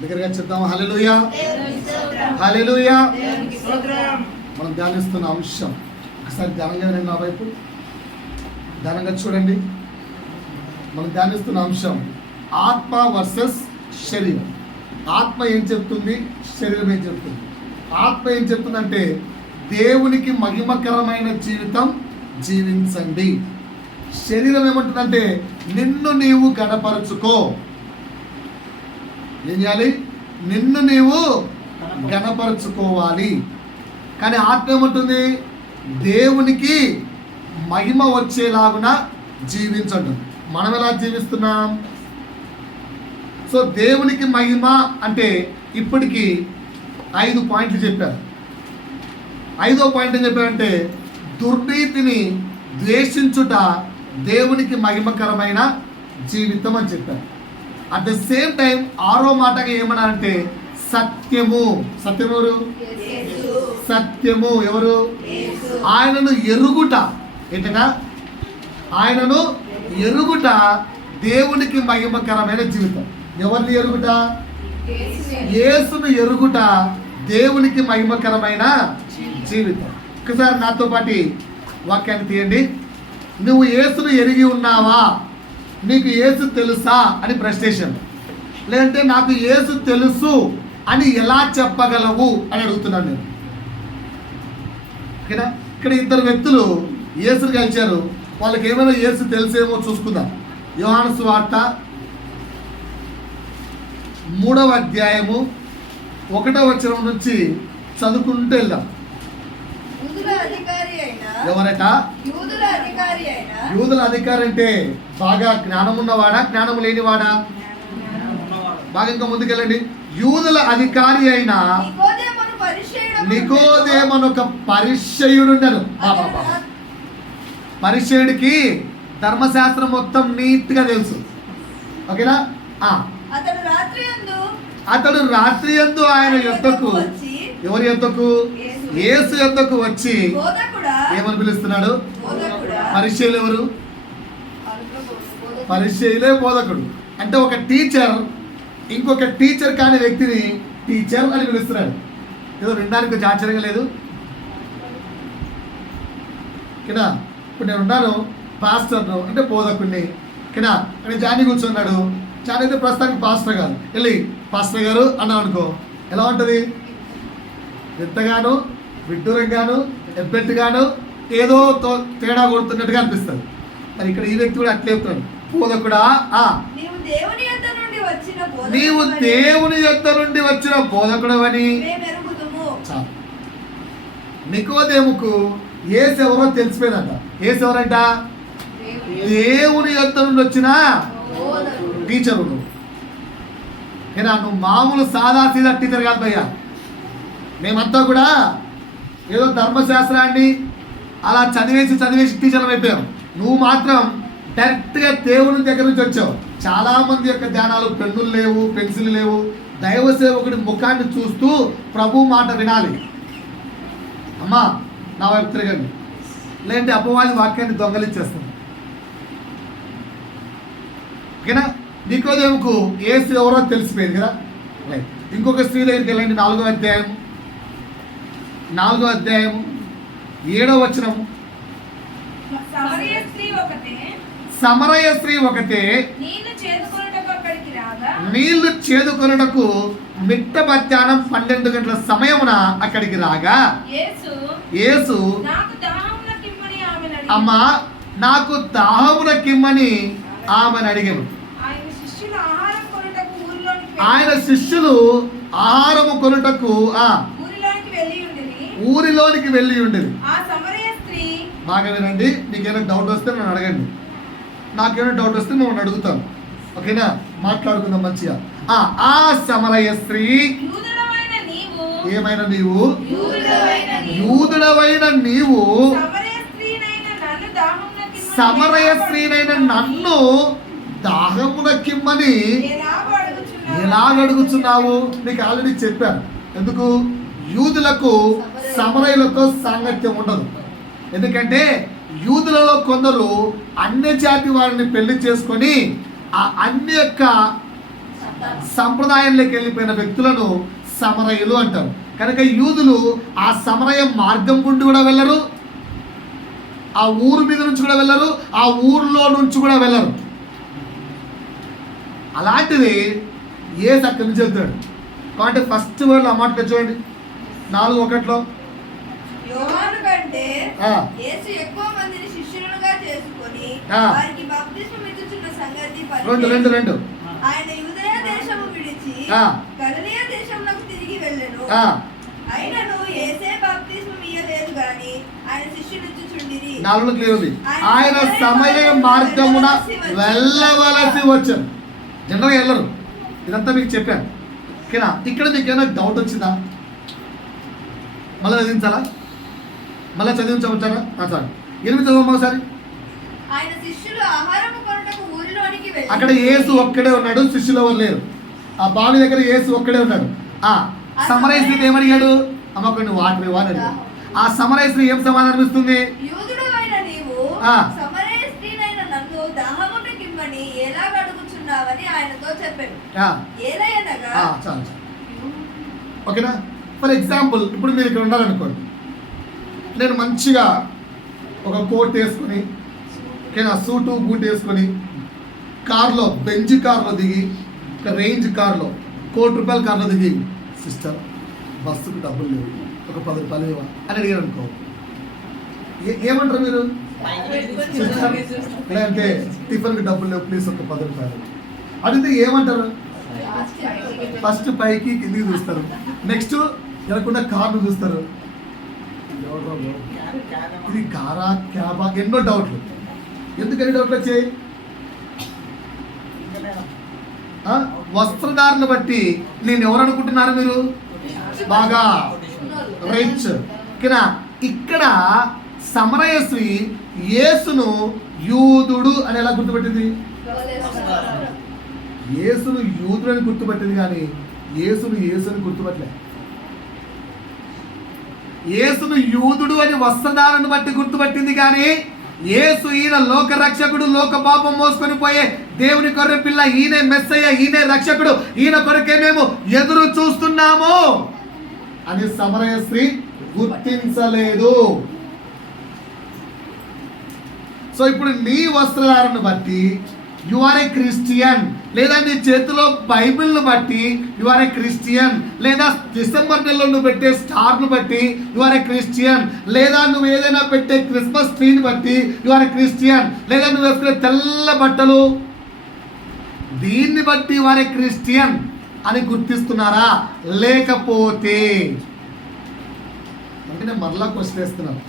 దగ్గరగా చెప్తాం. హల్లెలూయా, హల్లెలూయా. మనం ధ్యానిస్తున్న అంశం ఒకసారి ధ్యానంగా వినండి, నా వైపు ధ్యానంగా చూడండి. మనం ధ్యానిస్తున్న అంశం ఆత్మ వర్సెస్ శరీరం. ఆత్మ ఏం చెప్తుంది, శరీరం ఏం చెప్తుంది? ఆత్మ ఏం చెప్తుందంటే దేవునికి మహిమకరమైన జీవితం జీవించండి. శరీరం ఏమంటుందంటే నిన్ను నీవు గణపరచుకో. ఏం చేయాలి? నిన్ను నీవు గణపరచుకోవాలి. కానీ ఆత్మ ఏమంటుంది? దేవునికి మహిమ వచ్చేలాగున జీవించండి. మనం ఎలా జీవిస్తున్నాం? సో దేవునికి మహిమ అంటే ఇప్పటికీ 5 పాయింట్లు చెప్పారు. 5వ పాయింట్ ఏం చెప్పారంటే దుర్నీతిని ద్వేషించుట దేవునికి మహిమకరమైన జీవితం అని చెప్పారు. అట్ ద సేమ్ టైం 6వ మాటగా ఏమన్నారంటే సత్యము. సత్యము ఎవరు? సత్యము ఎవరు? ఆయనను ఎరుగుట. ఏంటనా? ఆయనను ఎరుగుట దేవునికి మహిమకరమైన జీవితం. ఎవరిని ఎరుగుట? యేసును ఎరుగుట దేవునికి మహిమకరమైన జీవితం. ఒకసారి నాతో పాటు వాక్యాన్ని తీయండి. నువ్వు యేసును ఎరిగి ఉన్నావా? నీకు యేసు తెలుసా అని ప్రశ్న. లేదంటే నాకు యేసు తెలుసు అని ఎలా చెప్పగలవు అని అడుగుతున్నాను నేను. ఓకేనా? ఇక్కడ 2 వ్యక్తులు యేసును కలిశారు. వాళ్ళకి ఏమైనా యేసు తెలుసేమో చూసుకుందాం. యోహాను సువార్త 3వ అధ్యాయము 1వ వచనం నుంచి చదువుకుంటూ వెళ్దాం. ఎవరట? యూదుల అధికారి అంటే బాగా జ్ఞానం ఉన్నవాడా, జ్ఞానం లేనివాడా? బాగా ఇంకా ముందుకెళ్ళండి. యూదుల అధికారి అయిన నికోదేమను ఒక పరిసయ్యుడున్నాడు. పరిసయ్యుడికి ధర్మశాస్త్రం మొత్తం నీట్గా తెలుసు. ఓకేనా? అతడు రాత్రి యందు ఆయన యొద్దకు, ఎవరి యొద్దకు? యేసు యొద్దకు వచ్చి ఏమని పిలుస్తున్నాడు? పరిసయ్యులు ఎవరు? పరిసయ్యులే బోధకుడు. అంటే ఒక టీచర్ ఇంకొక టీచర్ కాని వ్యక్తిని టీచర్ అని పిలుస్తున్నాడు. ఏదో వినడానికి కొంచెం ఆశ్చర్యంగా లేదు? ఓకేనా? ఇప్పుడు నేను ఉన్నాను పాస్టర్ను, అంటే బోధకుడిని. ఓకేనా? అంటే జాని కూర్చున్నాడు. జాని అయితే ప్రస్తుతానికి పాస్టర్ గారు. వెళ్ళి పాస్టర్ గారు అన్నాం అనుకో, ఎలా ఉంటుంది? ఎంతగానో విడ్డూరంగాను ఎబ్బెట్టుగాను ఏదో తేడా కొడుతున్నట్టుగా అనిపిస్తుంది. మరి ఇక్కడ ఈ వ్యక్తి కూడా అట్లే చెప్తున్నాడు. బోధకుడా, నీవు దేవుని యొద్ద నుండి వచ్చిన బోధకుడవని. నికోదేముకు యేసు ఎవరో తెలిసిపోయిందంట. యేసు ఎవరంట? దేవుని యొద్ద నుండి వచ్చిన టీచరు. నువ్వు మామూలు సాదా సీదా టీచర్ కాదు భయ్యా. మేమంతా కూడా ఏదో ధర్మశాస్త్రాన్ని అలా చదివేసి టీచర్లు అయిపోయాం. నువ్వు మాత్రం డైరెక్ట్గా దేవుని దగ్గర నుంచి వచ్చావు. చాలామంది యొక్క ధ్యానాలు పెన్నులు లేవు, పెన్సిల్ లేవు. దైవ సేవకుడి ముఖాన్ని చూస్తూ ప్రభు మాట వినాలి. అమ్మా నా వైపు తిరగండి, లేదంటే అపవాది వాక్యాన్ని దొంగలించేస్తాను. ఓకేనా? నికోదేముకు యేసు ఎవరో తెలిసిపోయింది కదా. ఇంకొక స్త్రీ దగ్గరికి వెళ్ళండి. 4వ అధ్యాయం 7వ వచనం. సమరయ స్త్రీ ఒకటే నీళ్లు చేదుకొనుటకు మిట్ట మధ్యాహ్నం 12 గంటల సమయమున అక్కడికి రాగా యేసు అమ్మా నాకు దాహమునకిమ్మని ఆమెను అడిగాను. ఆయన శిష్యులు ఆహారము కొనుటకు ఊరిలోనికి వెళ్ళి ఉండేది. బాగా వినండి. మీకేమైనా డౌట్ వస్తే నన్ను అడగండి. నాకేమైనా డౌట్ వస్తే మిమ్మల్ని అడుగుతాను. ఓకేనా? మాట్లాడుకుందాం మంచిగా. ఆ సమరయ స్త్రీ ఏమైనా నీవు యూదుడవైన నీవు సమరయ స్త్రీనైన నన్ను దాహమునకిమ్మని ఎలాగడుగుతున్నావు? నీకు ఆల్రెడీ చెప్పాను. ఎందుకు? యూదులకు సమరయులతో సాంగత్యం ఉండదు. ఎందుకంటే యూదులలో కొందరు అన్య జాతి వారిని పెళ్లి చేసుకొని ఆ అన్య యొక్క సంప్రదాయంలోకి వెళ్ళిపోయిన వ్యక్తులను సమరయులు అంటారు. కనుక యూదులు ఆ సమరయ మార్గం గుండి కూడా వెళ్ళరు, ఆ ఊరు మీద నుంచి కూడా వెళ్ళరు, ఆ ఊరిలో నుంచి కూడా వెళ్ళరు. అలాంటిది యేసు అక్కడి నుంచి వెళ్తాడు. కాబట్టి ఫస్ట్ వర్డ్ ఆ మాట చూడండి 4:1 యోహాను కంటే యేసు ఎక్కువ మందిని శిష్యులుగా చేసుకొని వారికి బాప్తిస్మం ఇచ్చుచున్న సంగతి 2 ఆయన యూదయ దేశము విడిచి గలిలయ దేశమునకు తిరిగి వెళ్ళెను. అయినను యేసే బాప్తిస్మం ఇయ్యలేదు గాని ఆయన శిష్యులు ఇచ్చుచుండిరి. 4 క్లియర్ ఉంది. ఆయన సమయ మార్గమున వెళ్ళవలసి వచ్చాను. జనరల్గా వెళ్ళరు. ఇదంతా మీకు చెప్పాను. ఓకేనా? ఇక్కడ మీకు ఏమైనా డౌట్ వచ్చిందా? మళ్ళీ చదివించాలా? మళ్ళీ చదివించవచ్చారా? సారీ 8 చదవమ్మా ఒకసారి. ఆయన శిష్యులు ఆహారము కొనుటకు ఊరిలోనికి వెళ్ళి, అక్కడ యేసు ఒక్కడే ఉన్నాడు, శిష్యులు ఎవరు లేరు. ఆ బావి దగ్గర యేసు ఒక్కడే ఉన్నాడు. సమరయ స్త్రీ ఏమడిగాడు? అమ్మ కొన్ని వాటర్ ఇవ్వాలి. ఆ సమరయ స్త్రీ ఏం సమాధానం ఇస్తుంది? యూదుడు అయిన నీవు సమరయ స్త్రీనైన నన్ను దాహమును కిమ్మని ఎలా అడుగుచున్నావని ఆయనతో చెప్పాను. ఏలయనగా చాలు. ఓకేనా? ఫర్ ఎగ్జాంపుల్ ఇప్పుడు మీరు ఇక్కడ ఉండాలనుకోండి, నేను మంచిగా ఒక కోట్ వేసుకొని, ఓకేనా, సూటు బూట్ వేసుకొని కార్లో, బెంజ్ కార్లో దిగి, ఒక రేంజ్ కార్లో, ₹1,00,00,000 కార్లో దిగి, సిస్టర్ బస్సుకు డబ్బులు లేవు, ఒక ₹10 ఇవ్వ అని అడిగారు అనుకో, ఏమంటారు మీరు? లేదంటే టిఫిన్కి డబ్బులు లేవు ప్లీజ్ ఒక ₹10 అడిగితే ఏమంటారు? ఫస్ట్ పైకి కిందికి చూస్తారు, నెక్స్ట్ ఎనకుండా కార్ను చూస్తారు, ఇది కారా క్యాబా, ఎన్నో డౌట్లు. ఎందుకని డౌట్లు వచ్చాయి? వస్త్రధారణ బట్టి నేను ఎవరు అనుకుంటున్నారు మీరు? బాగా రిచ్. ఓకేనా? ఇక్కడ సమరయశ్రీ యేసును యూదుడు అని ఎలా గుర్తుపెట్టింది? యేసును యూదుడు అని గుర్తుపట్టింది, కానీ యేసుని గుర్తుపట్టలే. యేసును యూదుడు అని వస్త్రధారణను బట్టి గుర్తుపట్టింది, కానీ యేసు ఈయన లోక రక్షకుడు, లోక పాపం మోసుకొని పోయే దేవుని కొర్రె పిల్ల, ఈయనే మెస్సయ్య, ఈయనే రక్షకుడు, ఈయన కొరకే మేము ఎదురు చూస్తున్నాము అని సమరయ స్త్రీ గుర్తించలేదు. సో ఇప్పుడు నీ వస్త్రధారణను బట్టి యు ఆర్ ఏ క్రిస్టియన్, లేదా నీ చేతిలో బైబిల్ను బట్టి యు ఆర్ ఏ క్రిస్టియన్, లేదా డిసెంబర్ నెలలో నువ్వు పెట్టే స్టార్ను బట్టి యు ఆర్ ఏ క్రిస్టియన్, లేదా నువ్వు ఏదైనా పెట్టే క్రిస్మస్ ట్రీని బట్టి యు ఆర్ ఏ క్రిస్టియన్, లేదా నువ్వు వేసుకునే తెల్ల బట్టలు దీన్ని బట్టి యు ఆర్ ఏ క్రిస్టియన్ అని గుర్తిస్తున్నారా? లేకపోతే అంటే నేను మరలా క్వశ్చన్ వేస్తున్నాను,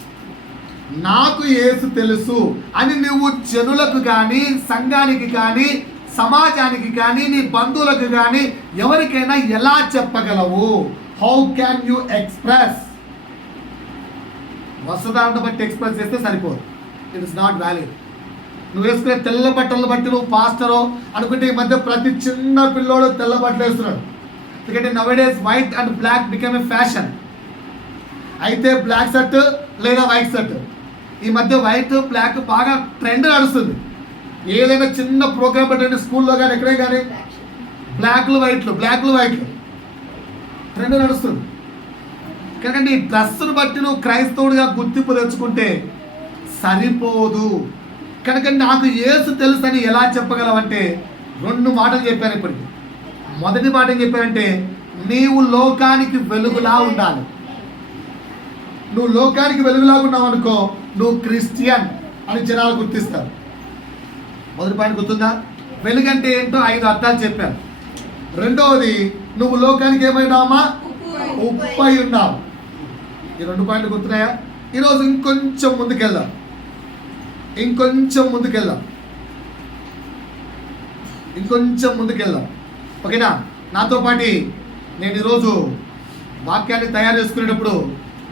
నాకు యేసు తెలుసు అని నువ్వు జనులకు కానీ, సంఘానికి కానీ, సమాజానికి కానీ, నీ బంధువులకు కానీ ఎవరికైనా ఎలా చెప్పగలవు? How can you express? వస్త్రధారణ బట్టి ఎక్స్ప్రెస్ చేస్తే సరిపోదు. It is not valid. నువ్వు వేసుకునే తెల్ల బట్టలను బట్టి నువ్వు పాస్టరో అనుకుంటే ఈ మధ్య ప్రతి చిన్న పిల్లోడు తెల్ల బట్టలు వేస్తున్నాడు. ఎందుకంటే nowadays white and black become a fashion. అయితే బ్లాక్ షర్ట్ లేదా వైట్ షర్ట్, ఈ మధ్య వైట్ బ్లాక్ బాగా ట్రెండ్ నడుస్తుంది. ఏదైనా చిన్న ప్రోగ్రామ్ పెట్టండి స్కూల్లో కానీ ఎక్కడే కానీ బ్లాక్లు వైట్లు ట్రెండ్ నడుస్తుంది. కనుక నీ డ్రెస్సును బట్టి నువ్వు క్రైస్తవుడిగా గుర్తింపు తెచ్చుకుంటే సరిపోదు. కనుక నాకు యేసు తెలుసు అని ఎలా చెప్పగలవంటే 2 మాటలు చెప్పాను ఇప్పటికి. మొదటి మాట ఏం చెప్పారంటే, నీవు లోకానికి వెలుగులా ఉండాలి. నువ్వు లోకానికి వెలుగులాగా ఉన్నావు అనుకో, నువ్వు క్రిస్టియన్ అని జనాలు గుర్తిస్తారు. మొదటి పాయింట్ గుర్తుందా? వెలుగంటే ఏంటో 5 అర్థాలు చెప్పాను. రెండవది, నువ్వు లోకానికి ఏమై ఉన్నావమ్మా? ఉప్పు అయి ఉన్నావు. ఈ 2 పాయింట్లు గుర్తున్నాయా? ఈరోజు ఇంకొంచెం ముందుకెళ్దాం. ఓకేనా? నాతో పాటు నేను ఈరోజు వాక్యాన్ని తయారు చేసుకునేటప్పుడు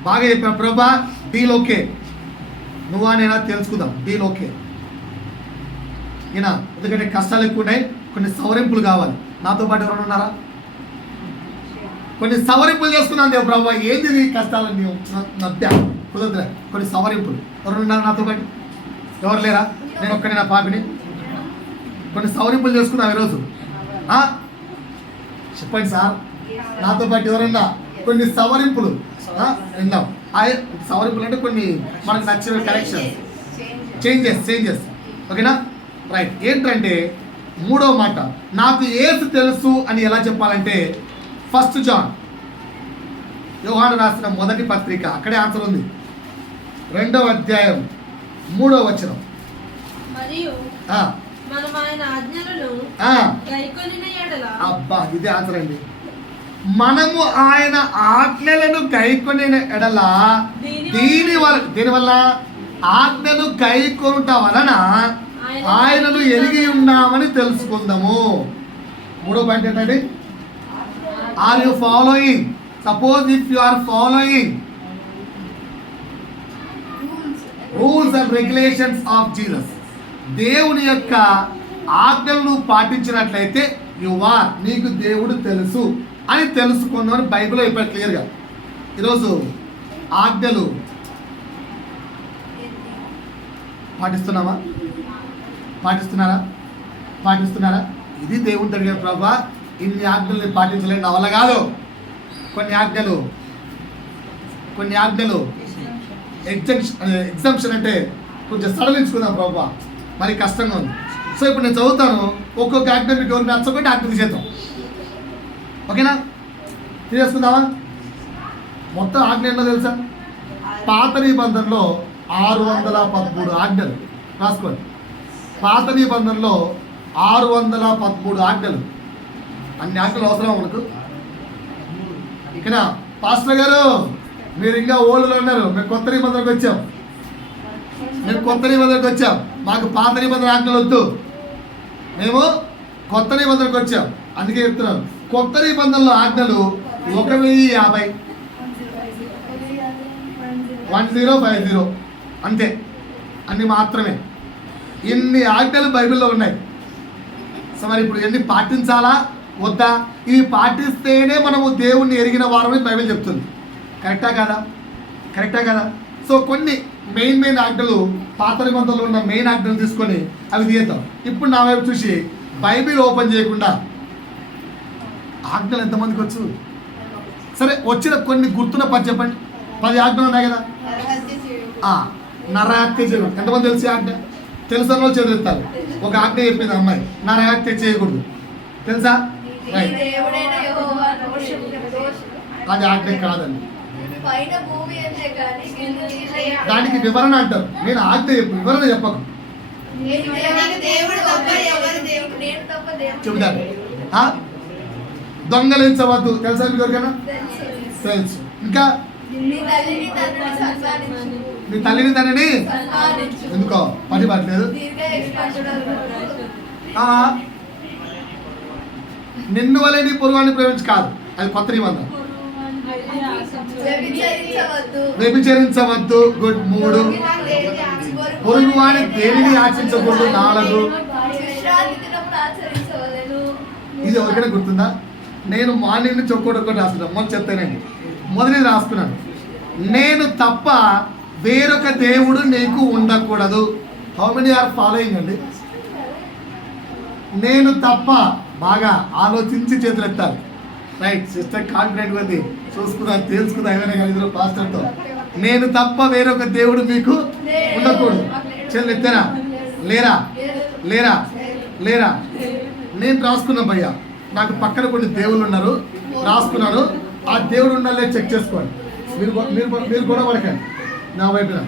బాగా చెప్పాను, ప్రభా డీల్ ఓకే, నువ్వా నేనా తెలుసుకుందాం, డీల్ ఓకే ఈయన. ఎందుకంటే కష్టాలు ఎక్కువ ఉన్నాయి, కొన్ని సవరింపులు కావాలి. నాతో పాటు ఎవరైనా ఉన్నారా? కొన్ని సవరింపులు చేసుకున్నాను దేవు ప్రభా, ఏంది కష్టాలని నవ్వా కుదరదులే, కొన్ని సవరింపులు. ఎవరు ఉన్నారు నాతో పాటు? ఎవరు లేరా? నేను ఒక్కనే నా పాపిని. కొన్ని సవరింపులు చేసుకున్నావు ఈరోజు. చెప్పండి సార్, నాతో పాటు ఎవరన్నా కొన్ని సవరింపులు విందాం. సవరింపులు అంటే కొన్ని మనకు నచ్చిన కరెక్షన్, చేంజెస్. ఓకేనా? రైట్. ఏంటంటే 3వ మాట, నాకు యేసు తెలుసు అని ఎలా చెప్పాలంటే 1 జాన్, యోహాను రాసిన మొదటి పత్రిక, అక్కడే ఆన్సర్ ఉంది. 2వ అధ్యాయం 3వ వచనం. మరియు మనం ఆయన ఆజ్ఞలను గైకొనిన యెడల, అబ్బా ఇది ఆన్సర్ అండి. మనము ఆయన ఆజ్ఞలను గైకొనిన ఎడల దీనివల్ల ఆజ్ఞను గైకొనుట వలన ఆయనను ఎరిగి ఉన్నామని తెలుసుకుందాము. 3వ పాయింట్ ఏంటండి? Are you following? Suppose if you are following rules and regulations of Jesus, దేవుని యొక్క ఆజ్ఞలను పాటించినట్లయితే నీకు దేవుడు తెలుసు అని తెలుసుకుందామని బైబిల్లో చెప్పారు క్లియర్గా. ఈరోజు ఆజ్ఞలు పాటిస్తున్నారా? ఇది దేవుని దగ్గర, ప్రభా ఇన్ని ఆజ్ఞలు పాటించలేని నా వల్ల కాదు. కొన్ని ఆజ్ఞలు ఎగ్జామ్షన్ అంటే కొంచెం సడలించుకుందాం ప్రభా, మరి కష్టంగా ఉంది. సో ఇప్పుడు నేను చదువుతాను, ఒక్కొక్క ఆజ్ఞ మీకు ఎవరికి నచ్చకుంటే ఆజ్ఞ తీసేద్దాం. ఓకేనా? తీసేసుకుందామా? మొత్తం ఆజ్ఞ ఏంటో తెలుసా? పాత నిబంధనలో 613 ఆజ్ఞలు. రాసుకోండి. పాత నిబంధనలో 613 ఆజ్ఞలు. అన్ని ఆజ్ఞలు అవసరమా మనకు? ఇక్కడ పాస్టర్ గారు మీరు ఇంకా ఓల్డ్లో ఉన్నారు, మేము కొత్త నిబంధనకు వచ్చాం. మాకు పాత నిబంధన ఆజ్ఞలు వద్దు, మేము కొత్త నిబంధనకు వచ్చాం. అందుకే చెప్తున్నాను, కొత్త నిబంధనలో ఆజ్ఞలు 1050 అంతే, అన్ని మాత్రమే. ఇన్ని ఆజ్ఞలు బైబిల్లో ఉన్నాయి. సో మరి ఇప్పుడు ఎన్ని పాటించాలా వద్దా? ఇవి పాటిస్తేనే మనము దేవుణ్ణి ఎరిగిన వారమని బైబిల్ చెప్తుంది. కరెక్టా కదా? సో కొన్ని మెయిన్ ఆజ్ఞలు, పాత నిబంధనలో ఉన్న మెయిన్ ఆజ్ఞలు తీసుకొని అవి తీద్దాం. ఇప్పుడు నా వైపు చూసి బైబిల్ ఓపెన్ చేయకుండా ఆజ్ఞలు ఎంతమందికి వచ్చు? సరే, వచ్చిన కొన్ని గుర్తున్న 10 చెప్పండి. 10 ఆజ్ఞలు ఉన్నాయి కదా. నరహత్య చేయకూడదు. ఎంతమంది తెలిసి ఆజ్ఞ? తెలుసా? చదివిస్తారు. ఒక ఆజ్ఞ చెప్పింది అమ్మాయి, నరహత్య చేయకూడదు. తెలుసా? అది ఆజ్ఞ కాదండి, దానికి వివరణ అంటారు. నేను ఆజ్ఞ వివరణ చెప్పకు చెబుతాను. దొంగలించవద్దు. తెలుసా మీకు ఎవరికైనా? తెలుసు. ఇంకా నీ తల్లిని తండ్రిని ఎందుకో పని పట్టలేదు. నిన్ను వలె నీ పొరుగువాడిని ప్రేమించి కాదు, అది కొత్త నిబంధన. వ్యభిచరించవద్దు. గుడ్. 3 పొరుగువాని దేనిని ఆశించకూడదు. 4 ఇది ఎవరికైనా గుర్తుందా? నేను మార్నింగ్ నుంచి ఒక్కొక్కటి రాస్తున్నాను. మొదటి చెప్తానండి, మొదటిది రాస్తున్నాను. నేను తప్ప వేరొక దేవుడు నీకు ఉండకూడదు. హౌ మెనీ ఆర్ ఫాలోయింగ్ అండి? నేను తప్ప, బాగా ఆలోచించి చేతులు ఎత్తాలి. రైట్. సిస్టర్ కాన్ఫిడెంట్ ఉంది, చూసుకుందాం, తెలుసుకుందాం ఏమైనా కలిసి పాస్టర్తో. నేను తప్ప వేరొక దేవుడు మీకు ఉండకూడదు. చెల్లి ఎత్తారా? లేరా? నేను రాసుకున్నా భయ్యా, నాకు పక్కన కొన్ని దేవుళ్ళు ఉన్నారు, రాసుకున్నాను. ఆ దేవుడు ఉండాలి, చెక్ చేసుకోండి. మీరు కూడా పడకండి నా వైపున.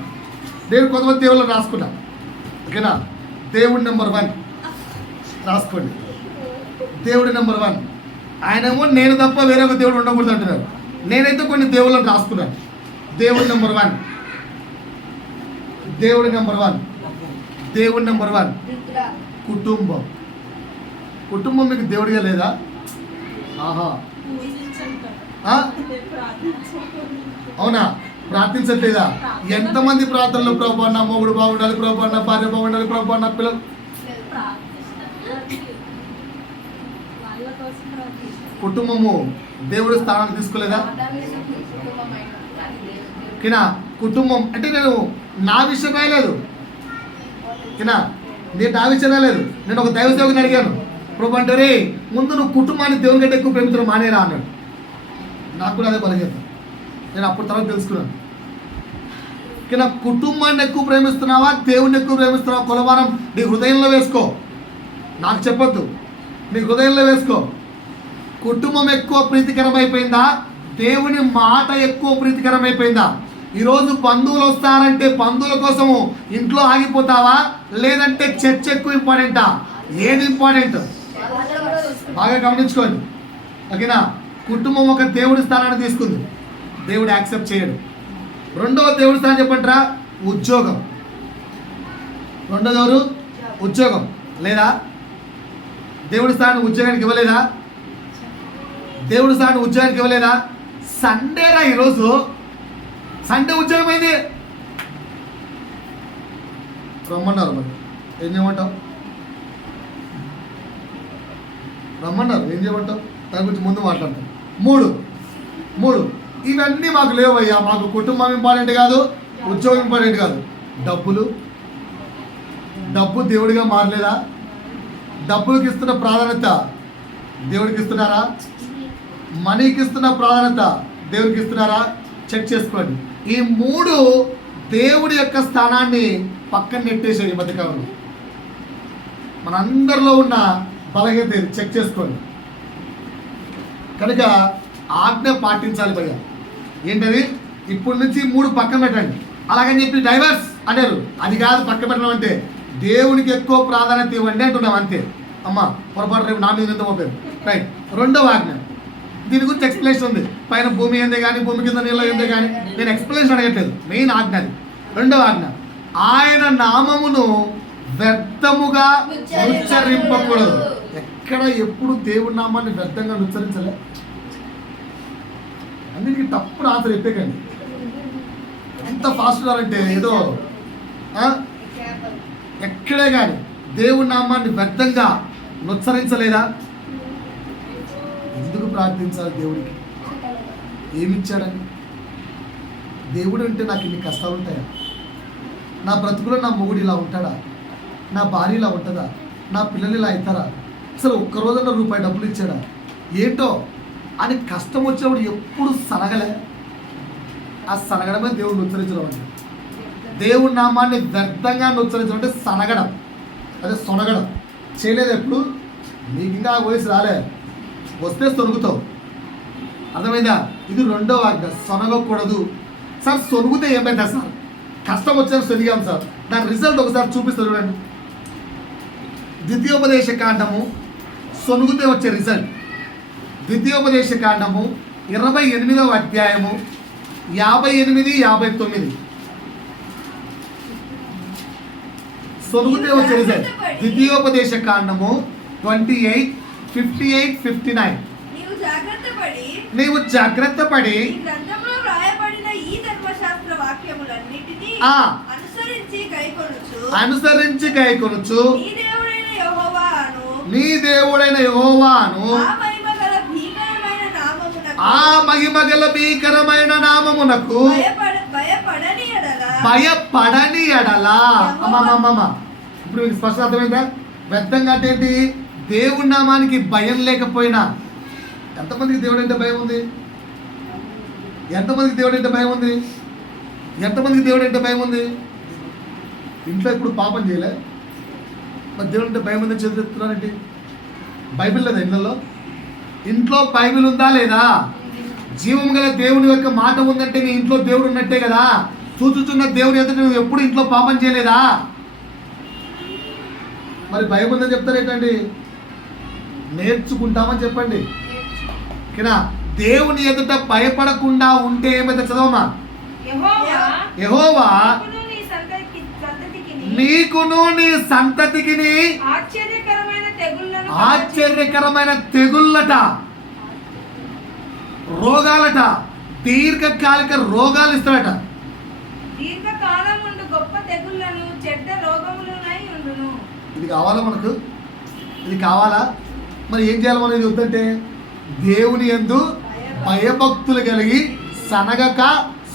నేను కొంతమంది దేవుళ్ళని రాసుకున్నా. ఓకేనా? దేవుడు నెంబర్ 1 రాసుకోండి. దేవుడు నెంబర్ 1 ఆయనేమో నేను తప్ప వేరొక దేవుడు ఉండకూడదు అంటున్నారు. నేనైతే కొన్ని దేవుళ్ళని రాసుకున్నాను. దేవుడు నెంబర్ 1 కుటుంబం మీకు దేవుడిగా లేదా? ఆహా, అవునా? ప్రార్థించట్లేదా? ఎంతమంది ప్రార్థనలు? ప్రభువా నా మొగుడు బాగుండాలి, ప్రభువా నా భార్య బాగుండాలి, ప్రభువా నా పిల్లలు. కుటుంబము దేవుడు స్థానాన్ని తీసుకోలేదా? కినా కుటుంబం అంటే నేను నా విషయం రాయలేదు. కినా నేను నా విషయం రాయలేదు. నేను ఒక దైవ సేవకుని అడిగాను, ప్రభు అంటారే ముందు నువ్వు కుటుంబాన్ని దేవుని కంటే ఎక్కువ ప్రేమించడం మానేరా అన్నాడు. నాకు కూడా అదే బలహీనత. నేను అప్పుడు తర్వాత తెలుసుకున్నాను. నా కుటుంబాన్ని ఎక్కువ ప్రేమిస్తున్నావా దేవుణ్ణి ఎక్కువ ప్రేమిస్తున్నావా కొలవారం నీ హృదయంలో వేసుకో. నాకు చెప్పొద్దు, నీ హృదయంలో వేసుకో. కుటుంబం ఎక్కువ ప్రీతికరమైపోయిందా, దేవుని మాట ఎక్కువ ప్రీతికరమైపోయిందా? ఈరోజు బంధువులు వస్తారంటే బంధువుల కోసము ఇంట్లో ఆగిపోతావా, లేదంటే చర్చ ఎక్కువ ఇంపార్టెంటా? ఏది ఇంపార్టెంట్ బాగా గమనించుకోండి. ఓకేనా? కుటుంబం ఒక దేవుడి స్థానాన్ని తీసుకుంది, దేవుడు యాక్సెప్ట్ చేయడు. రెండవ దేవుడి స్థానం చెప్పంటారా? ఉద్యోగం. రెండోదెవరు? ఉద్యోగం. లేదా దేవుడి స్థానం ఉద్యోగానికి ఇవ్వలేదా? దేవుడి స్థానం ఉద్యోగానికి ఇవ్వలేదా? సండేరా ఈరోజు, సండే ఉద్యోగం అయింది. రమ్మన్నారు, మరి ఏం చేయమంటావు? రమ్మన్నారు, ఏం చేయమంటావు? దాని గురించి ముందు మాట్లాడతాం. మూడు ఇవన్నీ మాకు లేవయ్యా. మాకు కుటుంబం ఇంపార్టెంట్ కాదు, ఉద్యోగం ఇంపార్టెంట్ కాదు. డబ్బు దేవుడిగా మారలేదా? డబ్బులకి ఇస్తున్న ప్రాధాన్యత దేవుడికి ఇస్తున్నారా? మనీకి ఇస్తున్న ప్రాధాన్యత దేవుడికి ఇస్తున్నారా? చెక్ చేసుకోండి. ఈ 3 దేవుడి యొక్క స్థానాన్ని పక్కన నెట్టేసాడు ఈ మధ్యకాలంలో. మనందరిలో ఉన్న బలహీనత చెక్ చేసుకోండి. కనుక ఆజ్ఞ పాటించాలి భయ్య. ఏంటది? ఇప్పటి నుంచి 3 పక్కన పెట్టండి. అలాగని చెప్పి డైవర్స్ అన్నారు, అది కాదు పక్కన పెట్టడం అంటే. దేవునికి ఎక్కువ ప్రాధాన్యత ఇవ్వండి అంటున్నాం అంతే. అమ్మ పొరపాటు రేపు నా మీద ఎంత మోపారు. రైట్. రెండవ ఆజ్ఞ, దీని గురించి ఎక్స్ప్లెనేషన్ ఉంది. పైన భూమి ఏందే కానీ భూమి కింద నీళ్ళ ఏందే కానీ నేను ఎక్స్ప్లెనేషన్ అడగట్లేదు. మెయిన్ ఆజ్ఞ అది. రెండవ ఆజ్ఞ, ఆయన నామమును వ్యర్థముగా ఉచ్చరింపకూడదు. ఎక్కడ ఎప్పుడు దేవుడి నామాన్ని వ్యర్థంగా ఉచ్చరించలే. అన్నిటికీ తప్పుడు ఆన్సర్ చెప్పేకండి. ఎంత ఫాస్ట్ ఉన్నారంటే ఏదో ఎక్కడే కానీ దేవుడి నామాన్ని వ్యర్థంగా ఉచ్చరించలేదా? ఎందుకు ప్రార్థించాలి దేవుడికి? ఏమిచ్చాడని? దేవుడు అంటే నాకు ఇన్ని కష్టాలు ఉంటాయా? నా బ్రతుకులో నా మొగుడు ఇలా ఉంటాడా? నా భార్య ఇలా ఉంటుందా? నా పిల్లలు ఇలా అవుతారా? అసలు ఒక్కరోజున రూపాయి డబ్బులు ఇచ్చాడా? ఏంటో అని కష్టం వచ్చినప్పుడు ఎప్పుడు సనగలే. ఆ సనగడమే దేవుడిని ఉచ్చరించడం అంటే. దేవుడి నామాన్ని వ్యర్థంగా ఉచ్చరించడం అంటే సనగడం, అదే సొనగడం. చేయలేదు ఎప్పుడు? నీకు ఇంకా ఆ వయసు రాలే, వస్తే సొనుగుతావు. అర్థమైందా? ఇది రెండో ఆజ్ఞ, సొనగకూడదు. సార్ సొనుగుతే ఏమైందా సార్? కష్టం వచ్చాక సొనిగాం సార్. దాని రిజల్ట్ ఒకసారి చూపిస్తారు చూడండి. ద్వితీయోపదేశ కాండము సొనుగుతే వచ్చే రిజల్ట్. ద్వితీయోపదేశ కాండము 28వ అధ్యాయము 58, 59. సొనుగుతే వచ్చే రిజల్ట్. ద్వితీయోపదేశ కాండము 28, 58, 59. నీవు జాగ్రత్త పడి అనుసరించి కైకొనుచు నీ దేవుడైన యెహోవాను ఆ మహిమగల భీకరమైన నామమునకు భయపడని ఎడలా. అమ్మమ్మ, ఇప్పుడు మీకు స్పష్టం అర్థమైందా? వ్యర్థంగా అంటే ఏంటి? దేవుడి నామానికి భయం లేకపోయినా. ఎంతమందికి దేవుడు అంటే భయం ఉంది? ఎంతమందికి దేవుడు అంటే భయం ఉంది? ఎంతమందికి దేవుడు అంటే భయం ఉంది? ఇంట్లో ఇప్పుడు పాపం చేయలే, మరి దేవుడు అంటే భయం ఉందని చదివిస్తున్నారంటే బైబిల్ లేదా ఇళ్ళల్లో? ఇంట్లో బైబిల్ ఉందా లేదా? జీవం గల దేవుని యొక్క మాట ఉందంటే నీ ఇంట్లో దేవుడు ఉన్నట్టే కదా. చూచుచున్న దేవుని ఎదుట నువ్వు ఎప్పుడు ఇంట్లో పాపం చేయలేదా? మరి భయం ఉందని చెప్తారేంటండి? నేర్చుకుంటామని చెప్పండి. ఓకేనా? దేవుని ఎదుట భయపడకుండా ఉంటే ఏమైతే చదవమా? యెహోవా నీకును నీ సంతతికిని ఆశ్చర్యకరమైన తెగుళ్ళట, రోగాలట, దీర్ఘకాలిక రోగాలు ఇస్తాడట. ఇది కావాలా మనకు? ఇది కావాలా? మరి ఏం చేయాలి మనం? ఇది వద్దంటే దేవుని యందు భయభక్తులు కలిగి సనగక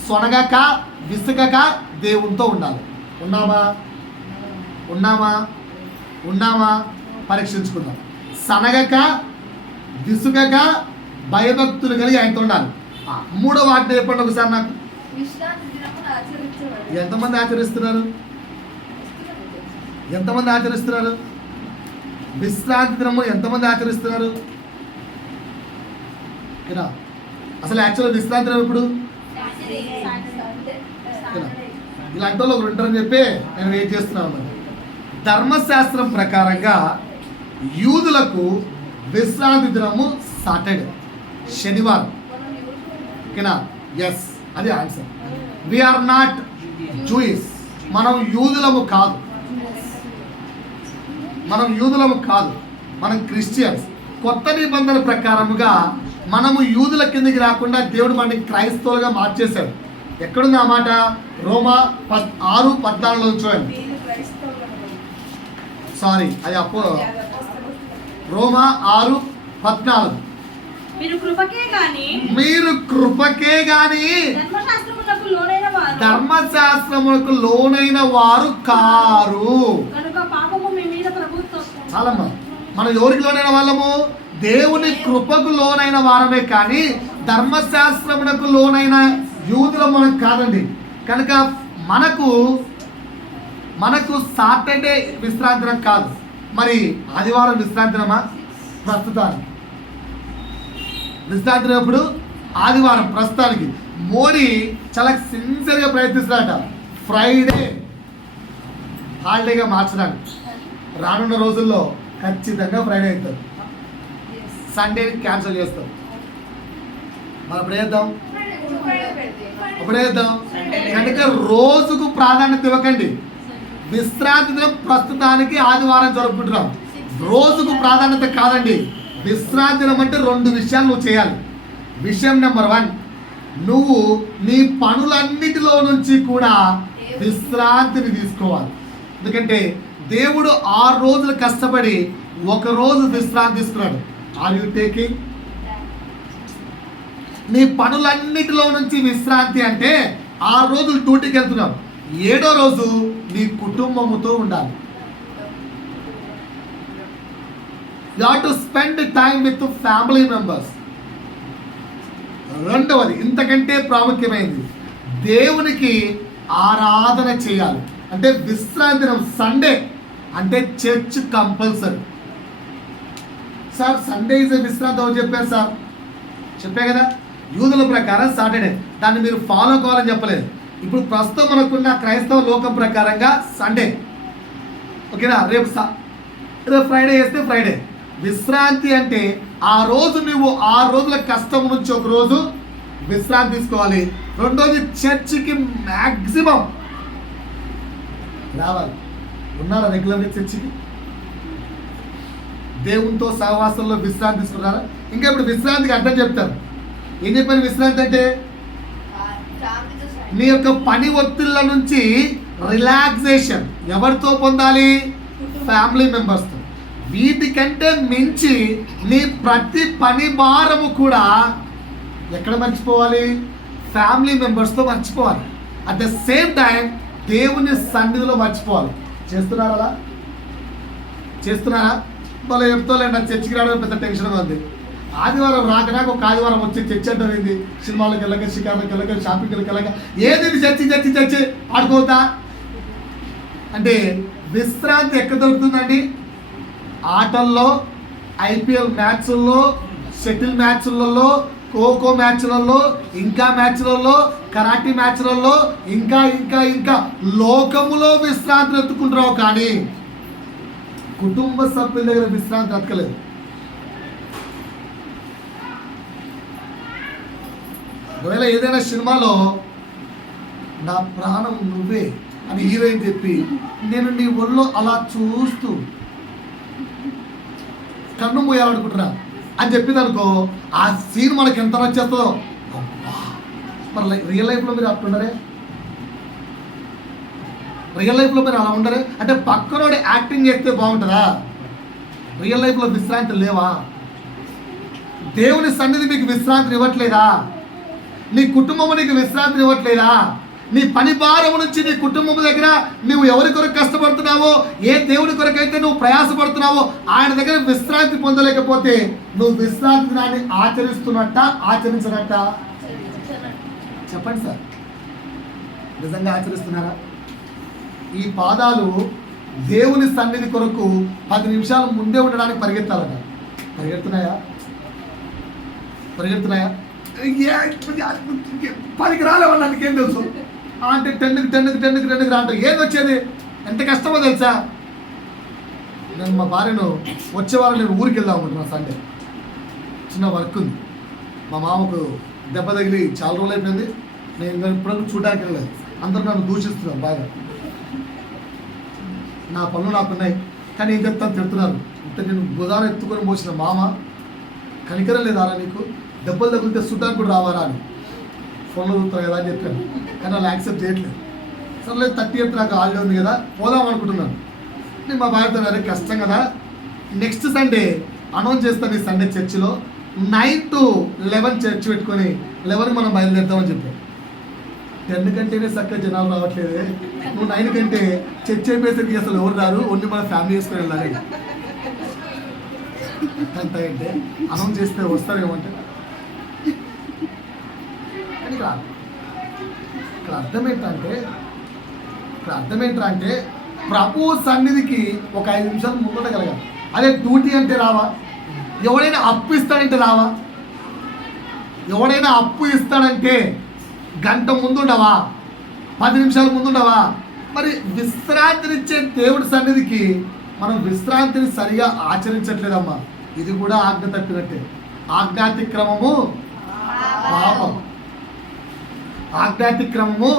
సొనగక విసుగక దేవునితో ఉండాలి. ఉన్నామా? పరీక్షించుకుందాం. సనగక విసుగక భయభక్తులు కలిగి ఆయనతో ఉండాలి. మూడవ ఆజ్ఞ చెప్పండి ఒకసారి నాకు. విశ్రాంతి దినమున ఆచరించబడు. ఎంతమంది ఆచరిస్తున్నారు? ఎంతమంది ఆచరిస్తున్నారు? విశ్రాంతి దినము ఎంతమంది ఆచరిస్తున్నారు? కదా అసలు యాక్చువల్గా విశ్రాంతి దినం ఇప్పుడు ఇలాంటి వాళ్ళు ఒకరు ఉంటారని చెప్పి నేను వెయిట్ చేస్తున్నాను. ధర్మశాస్త్రం ప్రకారంగా యూదులకు విశ్రాంతి దినము సాటర్డే, శనివారం. ఓకేనా? ఎస్, అది ఆన్సర్. We are not Jewish. మనం యూదులము కాదు, మనం క్రిస్టియన్స్. కొత్త నిబంధన ప్రకారముగా మనము యూదుల కిందకి రాకుండా దేవుడు మనని క్రైస్తవులుగా మార్చేశాడు. ఎక్కడుంది ఆ మాట? రోమా 6:14 చూడండి. సారీ, అది రోమా 6:14. మీరు కృపకే గాని ధర్మశాస్త్రములకు లోనైన వారు కారు. చాలమ్మా, మనం ఎవరికి లోనైన వాళ్ళము? దేవుని కృపకు లోనైన వారమే కానీ ధర్మశాస్త్రమునకు లోనైన యూదులు మనం కాదండి. కనుక మనకు సాటర్డే విశ్రాంతి దినం కాదు. మరి ఆదివారం విశ్రాంతి దినమా? ప్రస్తుతానికి విశ్రాంతి దినం ఎప్పుడు? ఆదివారం. ప్రస్తుతానికి మోడీ చాలా సిన్సియర్గా ప్రయత్నిస్తున్నాడట ఫ్రైడే హాలిడేగా మార్చడానికి. రానున్న రోజుల్లో ఖచ్చితంగా ఫ్రైడే అవుతుంది, సండేని క్యాన్సిల్ చేస్తాం. మనం ఎప్పుడేద్దాం కనుక రోజుకు ప్రాధాన్యత ఇవ్వకండి. విశ్రాంతి దినం ప్రస్తుతానికి ఆదివారం జరుపుకుంటున్నాం, రోజుకు ప్రాధాన్యత కాదండి. విశ్రాంతి దినం అంటే 2 విషయాలు నువ్వు చేయాలి. విషయం నెంబర్ 1, నువ్వు నీ పనులన్నిటిలో నుంచి కూడా విశ్రాంతిని తీసుకోవాలి. ఎందుకంటే దేవుడు 6 రోజులు కష్టపడి 1 రోజు విశ్రాంతి తీసుకున్నాడు. Are you taking? నీ పనులన్నిటిలో నుంచి విశ్రాంతి అంటే 6 రోజులు డ్యూటీకి వెళ్తున్నావు, 7వ రోజు నీ కుటుంబముతో ఉండాలి. You have to spend time with family members. రెండవది, ఇంతకంటే ప్రాముఖ్యమైనది, దేవునికి ఆరాధన చేయాలి. అంటే విశ్రాంతి దినం సండే అంటే church compulsory. Sir Sunday is విశ్రాంతి అని చెప్పారు సార్, చెప్పే కదా. యూదుల ప్రకారం సాటర్డే, దాన్ని మీరు ఫాలో కావాలని చెప్పలేదు. ఇప్పుడు ప్రస్తుతం మనకున్న క్రైస్తవ లోకం ప్రకారంగా సండే. ఓకేనా? రేపు ఫ్రైడే చేస్తే ఫ్రైడే. విశ్రాంతి అంటే ఆ రోజు నువ్వు 6 రోజుల కష్టం నుంచి 1 రోజు విశ్రాంతి తీసుకోవాలి. రెండోది, చర్చికి మ్యాక్సిమం రావాలి. ఉన్నారా రెగ్యులర్గా చర్చికి? దేవునితో సహవాసంలో విశ్రాంతి తీసుకున్నారా? ఇంకా ఇప్పుడు విశ్రాంతికి అర్థం చెప్తారు. ఏం చెప్పాను? విశ్రాంతి అంటే నీ యొక్క పని ఒత్తిళ్ళ నుంచి రిలాక్సేషన్. ఎవరితో పొందాలి? ఫ్యామిలీ మెంబర్స్తో. వీటికంటే మించి నీ ప్రతి పని భారము కూడా ఎక్కడ మర్చిపోవాలి? ఫ్యామిలీ మెంబర్స్తో మర్చిపోవాలి. అట్ ద సేమ్ టైం దేవుని సన్నిధిలో మర్చిపోవాలి. చేస్తున్నారా? వాళ్ళు చెప్తోలేండి, నాకు చర్చికి రావడం పెద్ద టెన్షన్గా ఉంది. ఆదివారం రాకనాక ఒక ఆదివారం వచ్చి చర్చ్ అంటే ఏంది? సినిమాలకు వెళ్ళక, షికార్లకు వెళ్ళక, షాపింగ్కి వెళ్ళక, ఏది చర్చి ఆడుకోతా అంటే విశ్రాంతి ఎక్కడ దొరుకుతుందండి? ఆటల్లో, ఐపీఎల్ మ్యాచ్ల్లో, షటిల్ మ్యాచ్లలో, ఖోఖో మ్యాచ్లలో, ఇంకా మ్యాచ్లలో, కరాటీ మ్యాచ్లలో, ఇంకా లోకములో విశ్రాంతి ఎత్తుకుంటున్నావు. కానీ కుటుంబ సభ్యుల దగ్గర విశ్రాంతి ఎత్తకలేదు. ఒకవేళ ఏదైనా సినిమాలో నా ప్రాణం నువ్వే అని హీరోయిన్ చెప్పి నేను నీ ఒళ్ళో అలా చూస్తూ కన్ను మూయాలనుకుంటున్నా అని చెప్పింది అనుకో, ఆ సీన్ మనకి ఎంత నచ్చేస్తుందో. మరి రియల్ లైఫ్లో మీరు అట్లుండరే? రియల్ లైఫ్లో మీరు అలా ఉండరే? అంటే పక్కనోడి యాక్టింగ్ చేస్తే బాగుంటుందా? రియల్ లైఫ్లో విశ్రాంతి లేవా? దేవుని సన్నిధి మీకు విశ్రాంతిని ఇవ్వట్లేదా? నీ కుటుంబం నీకు విశ్రాంతిని ఇవ్వట్లేదా? నీ పని భారం నుంచి నీ కుటుంబం దగ్గర నువ్వు ఎవరి కొరకు కష్టపడుతున్నావో, ఏ దేవుడి కొరకైతే నువ్వు ప్రయాసపడుతున్నావో ఆయన దగ్గర విశ్రాంతి పొందలేకపోతే నువ్వు విశ్రాంతి దినాన్ని ఆచరిస్తున్నట్ట ఆచరించినట్ట? చెప్పండి సార్, నిజంగా ఆచరిస్తున్నారా? ఈ పాదాలు దేవుని సన్నిధి కొరకు 10 నిమిషాలు ముందే ఉండడానికి పరిగెత్తాలట. పరిగెడుతున్నాయా? 10కి రాలేవన్నా నీకేం తెలుసు అంటే 10కి రాంటారు. ఏది వచ్చేది? ఎంత కష్టమో తెలుసా? నేను మా భార్యను వచ్చేవారం నేను ఊరికి వెళ్దాం అనుకుంటున్నా. సండే చిన్న వర్క్ ఉంది. మా మామకు దెబ్బ తగిలి చాలా రోజులు అయిపోయింది. నేను ఇప్పుడు చూడడానికి వెళ్ళలేదు. అందరూ నన్ను దూషిస్తున్నారు బాగా. నా పనులు నాకున్నాయి కానీ ఏం చెప్తాను, తిడుతున్నారు. ఇంత నేను బుధాన్ని ఎత్తుకొని మోసిన మామ కనికరం లేదారా నీకు? దెబ్బలు తగిలితే చూడడానికి కూడా రావారా అని ఫోన్లో చూస్తారు కదా అని చెప్పాను. కానీ వాళ్ళు యాక్సెప్ట్ చేయట్లేదు. సరే 30th నాకు హాలిడే ఉంది కదా పోదాం అనుకుంటున్నాను. నేను మా భార్యతో అరే కష్టం కదా, నెక్స్ట్ సండే అనౌన్స్ చేస్తాను ఈ సండే చర్చిలో 9 to 11 చర్చ్ పెట్టుకొని 11కి మనం బయలుదేరుతామని చెప్పాను. 10 కంటేనే చక్కగా జనాలు రావట్లేదే, నువ్వు 9 కంటే చర్చ్ అయిపోయేసరికి అసలు ఎవరు రారు, ఓన్లీ మన ఫ్యామిలీ వేసుకొని వెళ్ళాలి అంత అంటే అనౌన్స్ చేస్తే వస్తారేమంటే. కానీ ఇక్కడ అర్థం ఏంటంటే ప్రభు సన్నిధికి ఒక 5 నిమిషాలు ముందుండగలగాలి. అదే డ్యూటీ అంటే రావా? ఎవడైనా అప్పు ఇస్తాడంటే రావా? ఎవడైనా అప్పు ఇస్తాడంటే గంట ముందుండవా? 10 నిమిషాల ముందుండవా? మరి విశ్రాంతినిచ్చే దేవుడి సన్నిధికి మనం విశ్రాంతిని సరిగా ఆచరించట్లేదమ్మా. ఇది కూడా ఆజ్ఞ తప్పినట్టే. ఆజ్ఞాతిక్రమము పాపం. ఆజ్ఞాతిక్రమము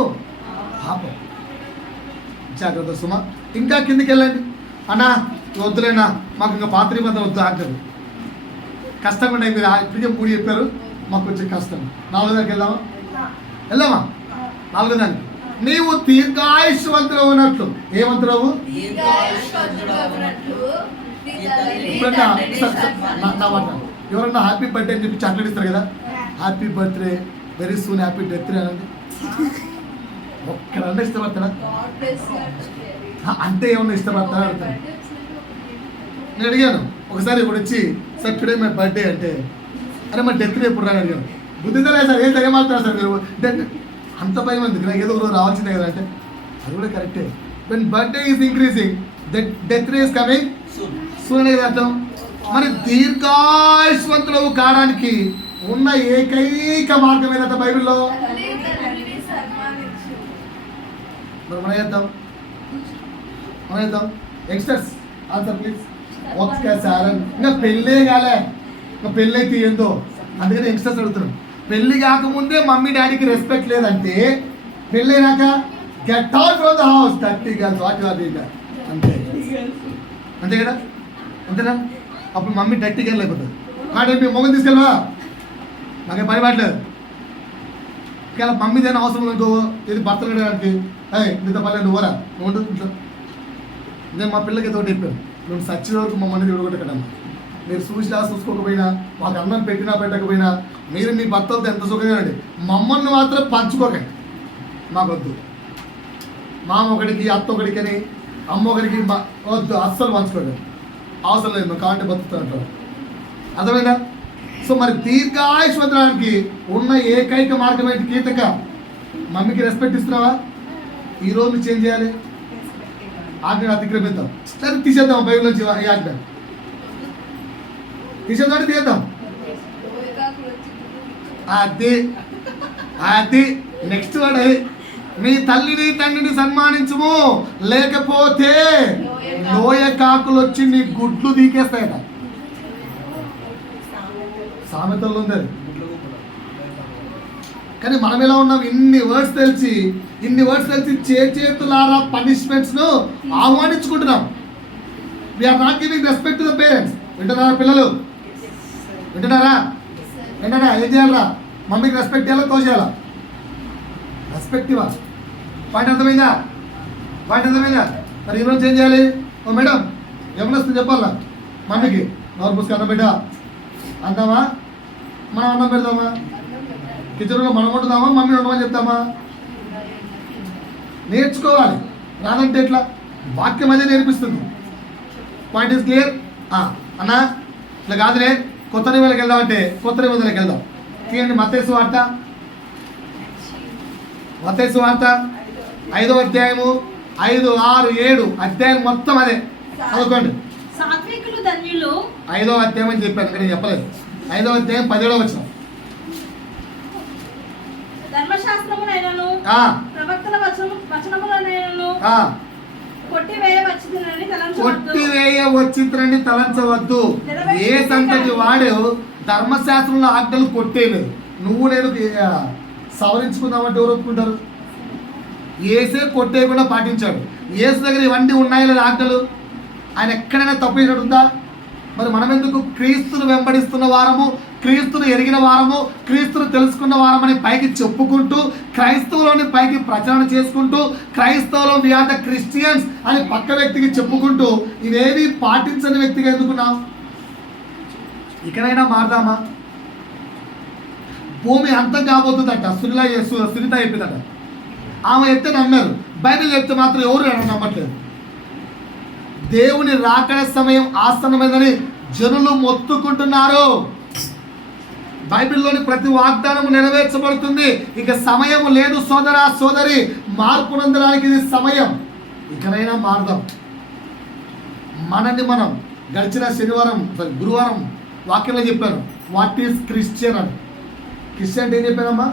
పాపం. జాగ్రత్త సుమ. ఇంకా కిందికి వెళ్ళండి అన్నా, వద్దులేనా మాకు ఇంకా పాత్ర నిబంధన వద్దు, ఆజ్ఞలు కష్టంగా ఉన్నాయి. మీరు ఇప్పటికే 3 చెప్పారు, మాకు కొంచెం కష్టం. 4 దానికి వెళ్దామా? 4 దానికి నీవు దీర్ఘాయుష్వంతులు ఉన్నట్లు. ఏమంటున్నావు? ఇప్పుడన్నా నా మాట, ఎవరన్నా హ్యాపీ బర్త్డే అని చెప్పి చాక్లెట్ ఇస్తారు కదా, happy birthday very soon happy death అనండి. ఒక్కడన్నా ఇష్టపడతాడా? అంటే ఏమన్నా ఇష్టపడతాడా అడుగుతాను. నేను అడిగాను ఒకసారి ఇప్పుడు వచ్చి సార్ టుడే మై బర్త్డే అంటే, అరే మరి డెత్ ఎప్పుడు రాని అడిగాను. బుద్ధితో లేదు సార్, ఏం ఏమాడుతున్నారు సార్ మీరు డెత్ అంత భయం ఎందుకు, ఏదో ఒక రోజు రావాల్సిందే కదా అంటే అది కూడా కరెక్టే. When birthday is increasing death day is coming soon అనేది అర్థం. మరి దీర్ఘాయుష్వంతులు కావడానికి ఉన్న ఏకైక మార్గం ఏదంట బైబిల్లో? మరి మనం చేద్దాం యంగ్స్టర్స్ ఆన్సర్ ప్లీజ్. ఒక్కసారి ఇంకా పెళ్ళే కాలే, ఇంకా పెళ్ళి అయితే ఏందో, అందుకని యంగ్స్టర్స్ అడుగుతున్నాం. పెళ్ళి కాకముందే మమ్మీ డాడీకి రెస్పెక్ట్ లేదంటే పెళ్ళైనాక get out from the house 30 girls what you are doing అంతే కదా, అంతేనా? అప్పుడు మమ్మీ 30 girls అయిపోతుంది. వాడు మీ మొగలు తీసుకెళ్ళవా, నాకేం పని పడలేదు. ఇంకా మమ్మీ దేని అవసరం అనుకో, ఇది భర్తలు గడడానికి నీతో పర్లేదు నువ్వరా నువ్వు ఇంట్లో. నేను మా పిల్లకి తోటి చెప్పాను, నువ్వు సచ్చిన వరకు మమ్మల్ని చూడగొట్టకడమ్మా. మీరు చూసుకోకపోయినా, మాకు అన్నం పెట్టినా పెట్టకపోయినా మీరు మీ భర్తలతో ఎంత సుఖంగా అండి, మమ్మల్ని మాత్రం పంచుకోకండి. మాకొద్దు. మామ ఒకడికి అత్త ఒకడికి అని అమ్మ ఒకడికి వద్దు, అస్సలు పంచుకోండి. అవసరం లేదు, నువ్వు కావాలంటే బతుకుతానంటారు. అర్థమైందా? సో మరి దీర్ఘాయుష్వంతరానికి ఉన్న ఏకైక మార్గం ఏంటి? కీర్తక మమ్మీకి రెస్పెక్ట్ ఇస్తున్నావా? ఈరోజు నువ్వు చేంజ్ చేయాలి. ఆజ్ఞ అతిక్రమిద్దాం, సరే తీసేద్దాం బైబిల్ నుంచి ఈ ఆజ్ఞ తీసేద్దాం, తీసేద్దాం. అది నెక్స్ట్ వాడు, మీ తల్లిని తండ్రిని సన్మానించుము, లేకపోతే లోయ కాకులు వచ్చి నీ గుడ్లు తీకేస్తాయట. సామెతల్లో ఉంది అది. కానీ మనం ఎలా ఉన్నాం? ఇన్ని వర్డ్స్ తెలిసి చేతులారా పనిష్మెంట్స్ ను ఆహ్వానించుకుంటున్నాం. We're not giving respect to the parents. వింటున్నారా పిల్లలు? వింటున్నారా? ఏం చేయాలరా? మమ్మీకి రెస్పెక్ట్ ఇవ్వాలా, తోసేయాలా? రెస్పెక్ట్ ఇవ్వాలి. పాయింట్ అర్థమైందా? మరి ఈరోజు ఏం చేయాలి? ఓ మేడం ఏమన్నా వస్తుంది చెప్పాలా మమ్మీకి? నోరు పుస్తకం అన్నం బిడ్డ అందామా? మనం అన్నం పెడదామా? కిచెన్లో మనం వండుదామా, మమ్మీ వండమని చెప్తామా? నేర్చుకోవాలి. రాదంటే ఎట్లా? వాక్యం అదే నేర్పిస్తుంది. Point is clear. అన్నా ఇట్లా కాదులే, కొత్త నిబంధనకి వెళ్దాం అంటే కొత్త నిబంధనకి వెళ్దాం. తీయండి మత్తయి సువార్త 5వ అధ్యాయము 5, 6, 7 అధ్యాయం మొత్తం అదే చదువుకోండి. సాత్వికులు ధన్యులు. 5వ అధ్యాయం అని చెప్పాను, నేను చెప్పలేదు. 5వ అధ్యాయం 17వ వచనం. ధర్మశాస్త్రమునైనను ప్రవక్తల వచనములనైనను కొట్టివేయవచ్చునని తలంచవద్దు. ఏ సంతటి వాడు ధర్మశాస్త్రంలో ఆజ్ఞలు కొట్టేయలేదు. నువ్వు నేను సవరించుకుందామంటే ఎవరు ఒప్పుకుంటారు? ఏసే కొట్టేయకుండా పాటించాడు. ఏసు దగ్గర ఇవన్నీ ఉన్నాయి లేదా ఆజ్ఞలు? ఆయన ఎక్కడైనా తప్పు చేసినట్టుందా? మరి మనం ఎందుకు క్రీస్తును వెంబడిస్తున్న వారము, క్రీస్తును ఎరిగిన వారము, క్రీస్తును తెలుసుకున్న వారమని పైకి చెప్పుకుంటూ, క్రైస్తవులోని పైకి ప్రచారం చేసుకుంటూ, క్రైస్తవులో వి ఆర్ ద క్రిస్టియన్స్ అని పక్క వ్యక్తికి చెప్పుకుంటూ ఇవేవి పాటించని వ్యక్తిగా ఎందుకున్నాం? ఇకనైనా మారదామా? భూమి అంతం కాబోతుందట. సునీత అయిపోయిందట. ఆమె ఎత్తే నమ్మారు, బైబిల్ చెప్తే మాత్రం ఎవరు నమ్మట్లేదు. దేవుని రాకడ సమయం ఆసన్నమైందని జనులు మొత్తుకుంటున్నారు. బైబిల్లోని ప్రతి వాగ్దానము నెరవేర్చబడుతుంది. ఇక సమయం లేదు సోదరా సోదరి, మార్పు పొందడానికి ఇది సమయం. ఇకనైనా మారదాం. మనల్ని మనం గడిచిన గురువారం వాక్యంలో చెప్పాను, వాట్ ఈస్ క్రిస్టియన్ అని. క్రిస్టియన్ అంటే ఏం చెప్పానమ్మా?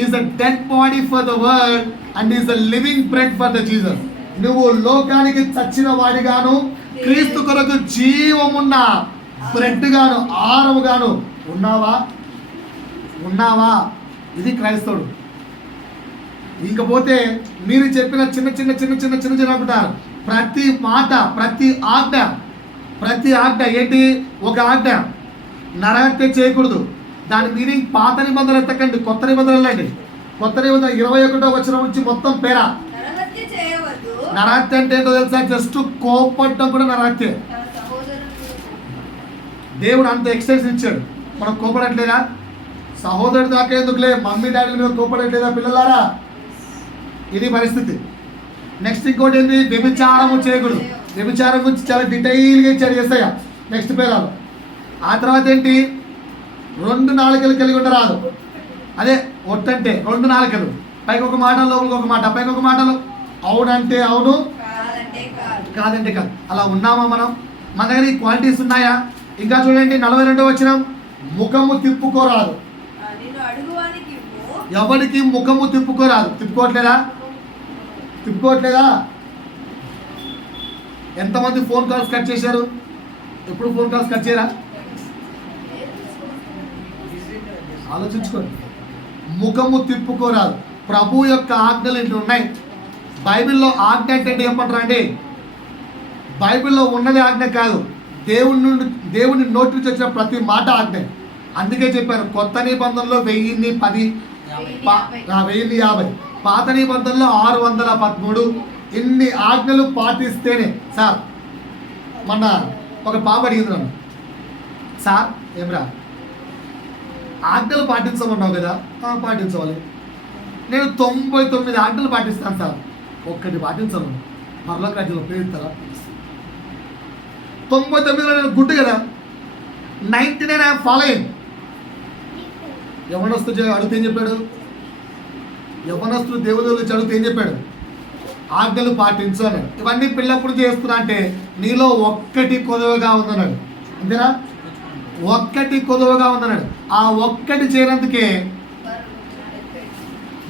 Is a dead body for the world and is a living bread for the Jesus. నువ్వు లోకానికి చచ్చిన వాడిగాను, క్రీస్తు కొరకు జీవమున్న బ్రెడ్ గాను, ఆహారము గాను ఉన్నావా? ఇది క్రైస్తవుడు. ఇకపోతే మీరు చెప్పిన చిన్న చిన్న అంటారు. ప్రతి మాట, ప్రతి ఆజ్ఞ ఏంటి? ఒక ఆజ్ఞ, నరహత్య చేయకూడదు. దాని మీనింగ్ పాత నిబంధనలు ఎత్తకండి, కొత్త నిబంధనలు అండి. కొత్త నిబంధన 21వ వచనం నుంచి మొత్తం పేరా. నరహత్య అంటే ఏంటో తెలుసా? జస్ట్ కోపడటం కూడా నరహత్య. దేవుడు అంత ఎక్స్టెన్షన్ ఇచ్చాడు. మనం కోపడట్లేదా? సహోదరుడు దాకా ఎందుకులే, మమ్మీ డాడీల మీద కోపడట్లేదా పిల్లలారా? ఇది పరిస్థితి. నెక్స్ట్ ఇంకోటి ఏంటి? వ్యభిచారము చేయకూడదు. వ్యభిచారం గురించి చాలా డీటెయిల్గా ఇచ్చాడు యేసయ్య నెక్స్ట్ పేరాలు. ఆ తర్వాత ఏంటి? 2 నాలుకలు కలిగి ఉండరాదు. అదే ఒట్టంటే 2 నాలుకలు, పైకి ఒక మాట లోపలికి ఒక మాట, పైకి ఒక మాటలు. అవునంటే అవును, కాదంటే కాదు. అలా ఉన్నామా మనం? మన దగ్గర ఈ క్వాలిటీస్ ఉన్నాయా? ఇంకా చూడండి 42వ వచనం, ముఖము తిప్పుకోరాదు. ఎవరికి ముఖము తిప్పుకోరాదు. తిప్పుకోవట్లేదా? ఎంతమంది ఫోన్ కాల్స్ కట్ చేశారు? ఎప్పుడు ఫోన్ కాల్స్ కట్ చేయరా? ఆలోచించుకోండి. ముఖము తిప్పుకోరాదు. ప్రభు యొక్క ఆజ్ఞలు ఇట్లా ఉన్నాయి. బైబిల్లో ఆజ్ఞ అంటే ఏమంటారు అండి? బైబిల్లో ఉన్నది ఆజ్ఞ కాదు, దేవుని నోటి నుంచి వచ్చిన ప్రతి మాట ఆజ్ఞ. అందుకే చెప్పారు కొత్త నిబంధనలో 1010, 1050, పాత నిబంధనలో 613. ఇన్ని ఆజ్ఞలు పాటిస్తేనే. సార్ మొన్న ఒక పాప అడిగింది నన్ను, సార్ ఏమరా ఆజ్ఞలు పాటించమన్నావు కదా? పాటించవాలి. నేను 99 ఆజ్ఞలు పాటిస్తాను సార్, ఒక్కటి పాటించను. మరలా రాజ్యంలో ప్రేరిస్తారా? 99లో నేను గుడ్డు కదా, 99 ఐ ఫాలోయింగ్. యవనస్తుడు అడిగితే ఏం చెప్పాడు? యవనస్తుడు దేవుడు అడిగితే ఏం చెప్పాడు? ఆజ్ఞలు పాటించు అన్నాడు. ఇవన్నీ పిల్లప్పుడు చేస్తున్నా అంటే నీలో ఒక్కటి కొదవగా ఉందన్నాడు. అంతేనా? ఒక్కటి కొదవగా ఉందన్నాడు. ఆ ఒక్కటి చేయనందుకే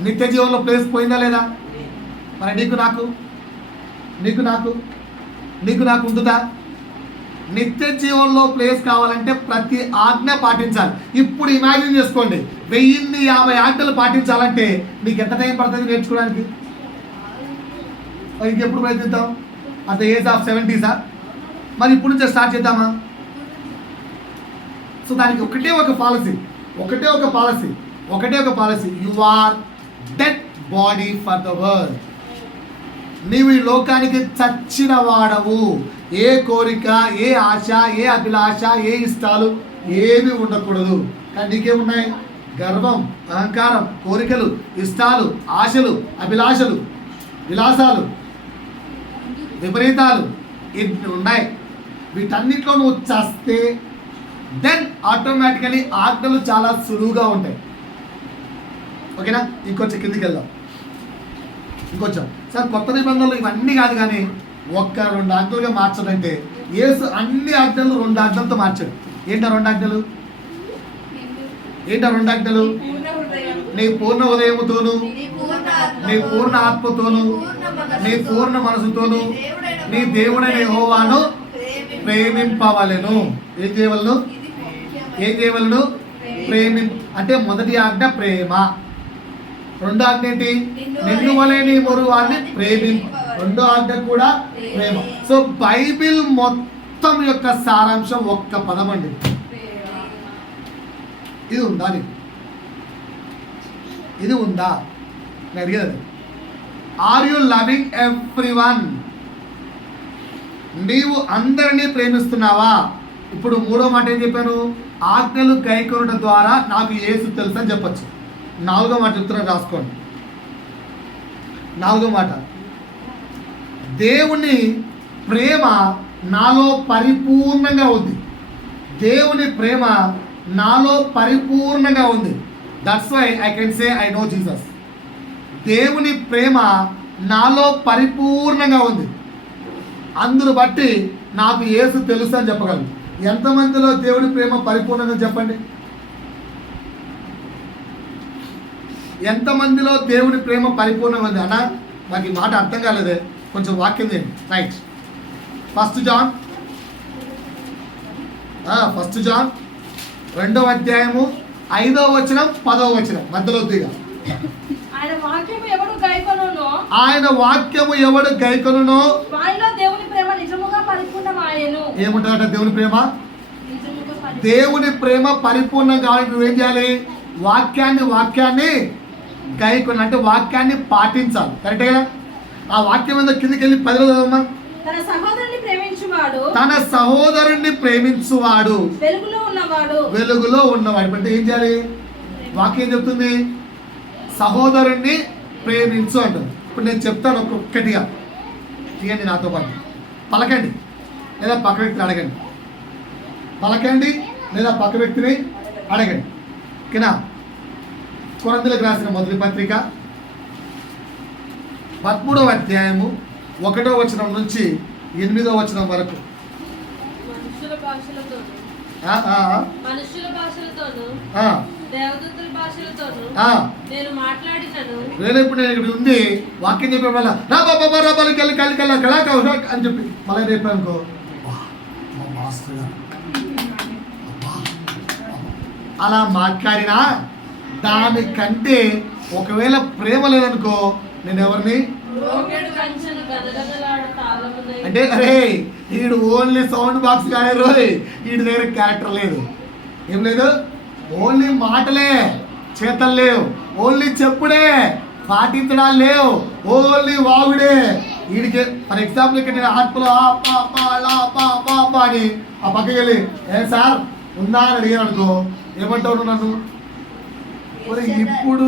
నిత్య జీవంలో ప్లేస్ పోయిందా లేదా? మరి నీకు నాకు ఉంటుందా? నిత్య జీవంలో ప్లేస్ కావాలంటే ప్రతి ఆజ్ఞ పాటించాలి. ఇప్పుడు ఇమాజిన్ చేసుకోండి, 1050 ఆజ్ఞలు పాటించాలంటే నీకు ఎంత టైం పడుతుంది నేర్చుకోవడానికి? మరి ఇంకెప్పుడు ప్రయత్నిద్దాం? అట్ ద ఏజ్ ఆఫ్ 70సా? మరి ఇప్పుడు నుంచే స్టార్ట్ చేద్దామా? సో దానికి ఒకటే ఒక policy, you are dead body for the world. నీవు ఈ లోకానికి చచ్చిన వాడవు. ఏ కోరిక, ఏ ఆశ, ఏ అభిలాష, ఏ ఇష్టాలు ఏవి ఉండకూడదు. కానీ నీకేమున్నాయి? గర్వం, అహంకారం, కోరికలు, ఇష్టాలు, ఆశలు, అభిలాషలు, విలాసాలు, విపరీతాలు ఇన్ని ఉన్నాయి. వీటన్నిటిలో నువ్వు చస్తే దెన్ ఆటోమేటికలీ ఆజ్ఞలు చాలా సులువుగా ఉంటాయి. ఓకేనా? ఇంకొంచెం కిందికి వెళ్దాం. ఇంకొంచెం సార్ కొత్త నిబంధనలు ఇవన్నీ కాదు, కానీ 1-2 ఆజ్ఞలుగా మార్చాలంటే యేసు అన్ని ఆజ్ఞలు 2 ఆజ్ఞలతో మార్చాడు. ఏంటా 2 ఆజ్ఞలు? నీ పూర్ణ హృదయముతోను, నీ పూర్ణ ఆత్మతోను, నీ పూర్ణ మనసుతోను నీ దేవుడైన యెహోవాను ప్రేమింపవలెను. ఏం చేయవలను? అంటే మొదటి ఆజ్ఞ ప్రేమ. 2వ ఆజ్ఞ ఏంటి? నిన్ను వలె నీ పొరుగువారిని ప్రేమింపు. 2వ ఆజ్ఞ కూడా ప్రేమ. సో బైబిల్ మొత్తం యొక్క సారాంశం ఒక్క పదం అండి. ఇది ఉందా? ఇది ఉందా నేను అడిగేది. Are you loving everyone? నీవు అందరినీ ప్రేమిస్తున్నావా? ఇప్పుడు 3వ మాట ఏం చెప్పాను? ఆజ్ఞలు గైకొనడం ద్వారా నాకు యేసు తెలుసు అని చెప్పచ్చు. 4వ మాట చెప్తున్నా, రాసుకోండి. 4వ మాట, దేవుని ప్రేమ నాలో పరిపూర్ణంగా ఉంది. దేవుని ప్రేమ నాలో పరిపూర్ణంగా ఉంది. That's why I can say I know Jesus. దేవుని ప్రేమ నాలో పరిపూర్ణంగా ఉంది. అందును బట్టి నాకు యేసు తెలుసు అని చెప్పగలను. ఎంతమందిలో దేవుని ప్రేమ పరిపూర్ణంగా చెప్పండి? ఎంతమందిలో దేవుని ప్రేమ పరిపూర్ణంగా ఉంది? అన్నా నాకు ఈ మాట అర్థం కాలేదే, కొంచెం వాక్యం చేయండి. రైట్. 1 జాన్ 2వ అధ్యాయము 5వ వచనం 10వ వచనం మధ్యలో దిగా. ఆయన వాక్యము ఎవడు గైకొనునో వారిలో దేవుని ప్రేమ నిజముగా పరిపూర్ణమాయెను. ఏముంటాడట దేవుని ప్రేమ? దేవుని ప్రేమ పరిపూర్ణం కావాలంటే నువ్వేం చేయాలి? వాక్యాన్ని గైకొని, అంటే వాక్యాన్ని పాటించాలి. కరెక్టే కదా? ఆ వాక్యం మీద కిందకి వెళ్ళి 10లో చదవమ్మా. తన సహోదరుని ప్రేమించువాడు వెలుగులో ఉన్నవాడు. అంటే ఏం చేయాలి? వాక్యం చెప్తుంది సహోదరుణ్ణి ప్రేమించు అంటుంది. ఇప్పుడు నేను చెప్తాను ఒక్కొక్కటిగా, తీయండి నాతో పాటు. పలకండి లేదా పక్క వ్యక్తిని అడగండి. పలకండి లేదా పక్క వ్యక్తిని అడగండి. ఓకేనా? కొరింథీయులకు రాసిన మొదటి పత్రిక 13వ అధ్యాయము 1వ వచనం నుంచి 8వ వచనం వరకు. మనుషుల భాషలతోను దేవదూతల భాషలతోను నేను మాట్లాడినను. నేను ఇప్పుడు నేను ఇక్కడ ఉంది వాక్యం చెప్పే వల్ల రా బాబా రా బాలి కలి కలి కల కళా అని చెప్పి మళ్ళీ రేపు అనుకో అలా మాట్లాడినా దానికంటే ఒకవేళ ప్రేమ లేదనుకో నేను ఎవరిని అంటే అరే వీడు ఓన్లీ సౌండ్ బాక్స్ కానీ రోయ్ వీడి దగ్గర క్యారెక్టర్ లేదు. ఏం లేదు? ఓన్లీ మాటలే, చేతలు లేవు. ఓన్లీ చెప్పుడే, పాటించడాలు లేవు. ఓన్లీ వాగుడే. వీడికి ఫర్ ఎగ్జాంపుల్ ఇక్కడ నేను ఆత్మలో అని ఆ పక్కకి వెళ్ళి ఏ సార్ ఉందా అని అడిగాను అనుకో, ఏమంటావు నన్ను? ఇప్పుడు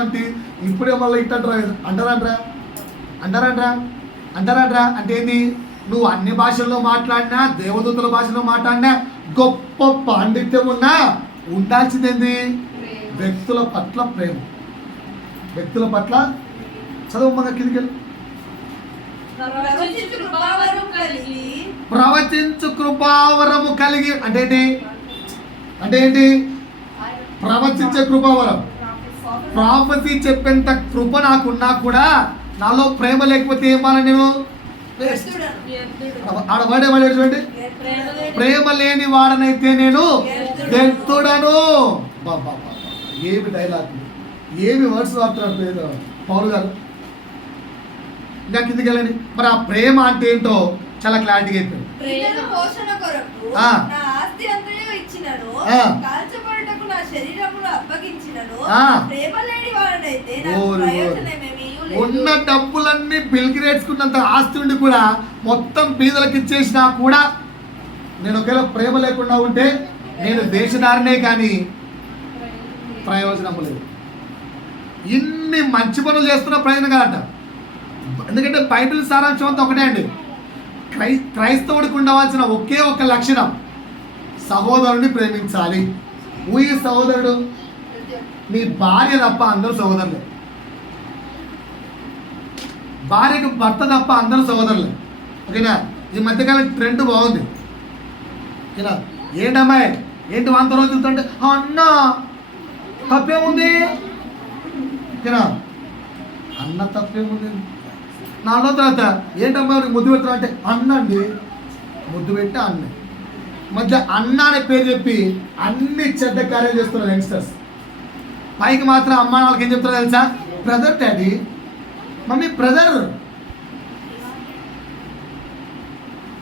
అంటే ఇప్పుడే మళ్ళీ అంటారంట్రా అంటే ఏంది? నువ్వు అన్ని భాషల్లో మాట్లాడినా, దేవదూతల భాషలో మాట్లాడినా, గొప్ప పాండిత్యం ఉన్నా ఉండాల్సిందేంది? వ్యక్తుల పట్ల ప్రేమ. వ్యక్తుల పట్ల చదువు కిందికి. ప్రవచించు కృపావరము కలిగి అంటే ఏంటి? ప్రవచించే కృపావరం. ప్రాఫెసీ చెప్పేంత కృప నాకున్నా కూడా నాలో ప్రేమ లేకపోతే ఏమన్నా నేను ఆడ వాడేవాడు చూడండి, ప్రేమ లేని వాడనైతే నేను వ్యక్తుడను. ఏమి డైలాగ్, ఏమి వర్డ్స్ వాడుతున్నాడు పౌరు గారు. ఇంకా కిందికి వెళ్ళండి. మరి ఆ ప్రేమ అంటే ఏంటో చాలా క్లారిటీగా అయిపోయింది. ఉన్న డబ్బులన్నీ బిల్కిరేట్స్కున్నంత ఆస్తి ఉండి కూడా మొత్తం బీదలకు ఇచ్చేసినా కూడా నేను ఒకవేళ ప్రేమ లేకుండా ఉంటే నేను దేశదారినే కానీ ప్రయోజనం లేదు. ఇన్ని మంచి పనులు చేస్తున్న ప్రయోజనం కాదట. ఎందుకంటే బైబిల్ సారాంశం అంతా ఒకటే అండి. క్రైస్తవుడికి ఉండవలసిన ఒకే ఒక లక్షణం, సహోదరుని ప్రేమించాలి. ఊయి సహోదరుడు నీ భార్య తప్ప అందరూ సహోదరులే. భార్యకు భర్త తప్ప అందరూ సహోదరులే. ఓకేనా? ఈ మధ్యకాలం ట్రెండ్ బాగుంది. ఓకేనా? ఏంటమ్మాయి ఏంటి వంత రోజు చూస్తుంటే అన్న తప్పేముంది? ఓకేనా? అన్న తప్పేముంది? నాలో తర్వాత ఏంటమ్మా ముద్దు పెడతారు అంటే అన్న అండి, ముద్దు పెట్టి అన్న. మధ్య అన్న అనే పేరు చెప్పి అన్ని చెడ్డ కార్యాలు చేస్తున్నారు యంగ్స్టర్స్. పైకి మాత్రం అమ్మ వాళ్ళకి ఏం చెప్తారో తెలుసా? Brother daddy, mummy brother.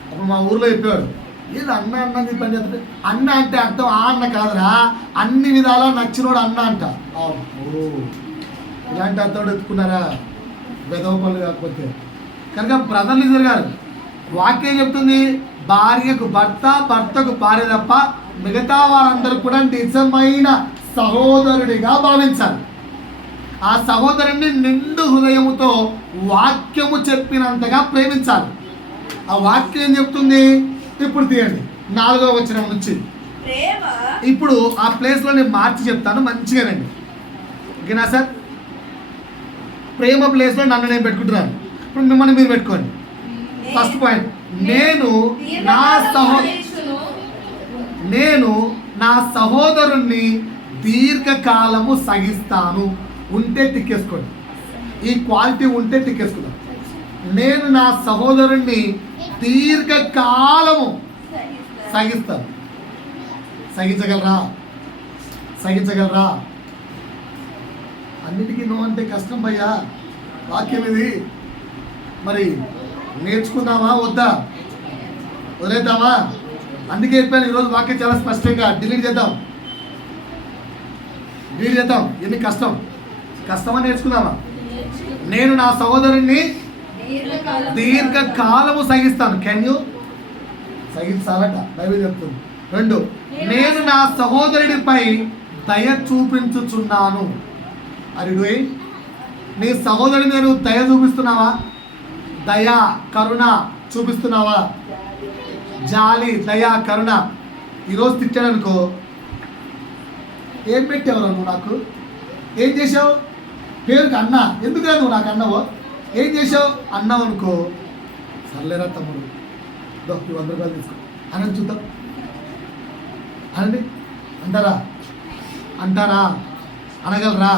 అప్పుడు మా ఊర్లో చెప్పేవాడు, వీళ్ళు అన్న అన్న అని పని చేస్తుంటే, అన్న అంటే అర్థం ఆ అన్న కాదురా, అన్ని విధాలా నచ్చినోడు అన్న అంట. ఇలాంటి అర్థం ఎత్తుకున్నారా వెదవ పనులు కాకపోతే? కనుక బ్రదర్లు జరగాలి. వాక్యం చెప్తుంది, భార్యకు భర్త, భర్తకు భార్య తప్ప మిగతా వారందరూ కూడా నిజమైన సహోదరుడిగా భావించాలి. ఆ సహోదరుడిని నిండు హృదయముతో వాక్యము చెప్పినంతగా ప్రేమించాలి. ఆ వాక్యం ఏం చెప్తుంది? ఇప్పుడు తీయండి 4వ వచనం నుంచి. ఇప్పుడు ఆ ప్లేస్లో నేను మార్చి చెప్తాను, మంచిగానండి. ఓకేనా సార్? ప్రేమ ప్లేస్లో నన్ను నేను పెట్టుకుంటున్నాను, ఇప్పుడు మిమ్మల్ని మీరు పెట్టుకోండి. ఫస్ట్ పాయింట్, నేను నా సహోదరుణ్ణి దీర్ఘకాలము సహిస్తాను. ఉంటే టిక్కేసుకోండి. ఈ క్వాలిటీ ఉంటే టిక్కేసుకుందాం. నేను నా సహోదరుణ్ణి దీర్ఘకాలము సహిస్తాను. సహించగలరా? సహించగలరా? అన్నిటికీ నో అంటే కష్టం భయ్యా. వాక్యం ఇది. మరి నేర్చుకుందామా వద్దా? వదిలేద్దామా? అందుకే చెప్పాను ఈరోజు వాక్యం చాలా స్పష్టంగా. డిలీట్ చేద్దాం. ఎన్ని కష్టమా నేర్చుకుందామా? నేను నా సహోదరుణ్ణి దీర్ఘకాలము సహిస్తాను. Can you? సహించాలట బైబిల్ చెప్తుంది. 2, నేను నా సహోదరుడిపై దయ చూపించుచున్నాను. అది నీ సహోదరుడి మీద నువ్వు దయ చూపిస్తున్నావా? దయ కరుణ చూపిస్తున్నావా? జాలి, దయ, కరుణ. ఈరోజు తిట్టాడనుకో, ఏం పెట్టావు నువ్వు నాకు? ఏం చేసావు? పేరుకి అన్న, ఎందుకురా నువ్వు నాకు అన్నావో? ఏం చేసావు అన్నావు అనుకో, సర్లేరా తమ్ముడు, 100 రూపాయలు తీసుకో అని చూద్దాం అనండి. అంటారా? అనగలరా?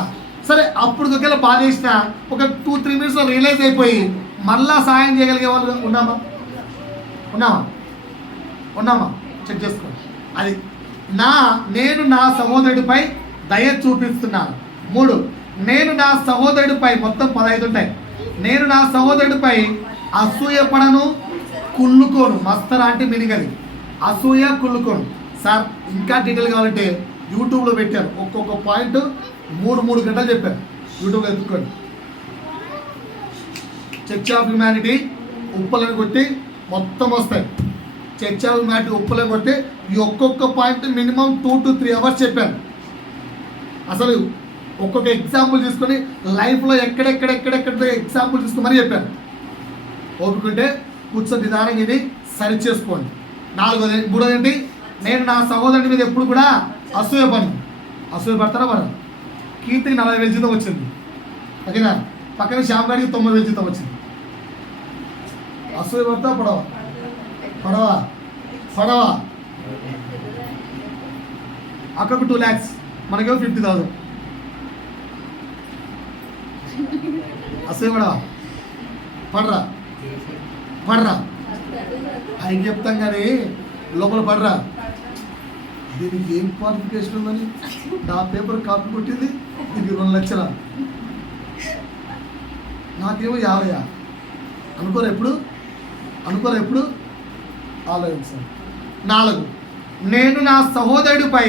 సరే, అప్పుడు ఒకవేళ బాధ చేసిన ఒక 2-3 మినిట్స్లో రియలైజ్ అయిపోయి మళ్ళా సాయం చేయగలిగే వాళ్ళు ఉన్నామా? చెక్ చేసుకోండి. అది నేను నా సహోదరుడిపై దయ చూపిస్తున్నాను. 3, నేను నా సహోదరుడిపై, మొత్తం 15 ఉంటాయి. నేను నా సహోదరుడిపై అసూయపడను, కుళ్ళుకోను. మస్తరా అంటే మినిగది. అసూయ, కుళ్ళుకోను. సార్ ఇంకా డీటెయిల్ కావాలంటే యూట్యూబ్లో పెట్టాను. ఒక్కొక్క పాయింట్ 3 గంటలు చెప్పాను. యూట్యూబ్లో ఎత్తుకోండి. చర్చ్ ఆఫ్ హ్యుమానిటీ ఉప్పలను కొట్టి మొత్తం వస్తాయి. చర్చ్ ఆఫ్ హ్యుమానిటీ ఉప్పలను కొట్టి ఈ ఒక్కొక్క పాయింట్ మినిమం 2 to 3 అవర్స్ చెప్పాను. అసలు ఒక్కొక్క ఎగ్జాంపుల్ తీసుకొని లైఫ్లో ఎక్కడెక్కడ ఎగ్జాంపుల్ తీసుకుని చెప్పాను. ఓపుకుంటే కూర్చొని నిదానంగా ఇది సరి చేసుకోండి. 3వ ఏంటి? నేను నా సహోదరుడి మీద ఎప్పుడు కూడా అసూయపడతారా మనం? కీర్తికి 40,000 జీతం వచ్చింది. ఓకేనా? పక్కన శ్యామగాడికి 9,000 జీతం వచ్చింది. అసూయపడతా పడవా అక్కకు 2 lakhs, మనకేమో 50,000. అసూయపడవా? పడరా ఆయన చెప్తాం కానీ లోపల పడరా. దీనికి ఏం క్వాలిఫికేషన్ ఉందని నా పేపర్ కాపీ కొట్టింది, దీనికి 2 లక్షల, నాకేమో 50. అనుకోరా ఎప్పుడు ఆలోచించాను. 4, నేను నా సహోదరుడిపై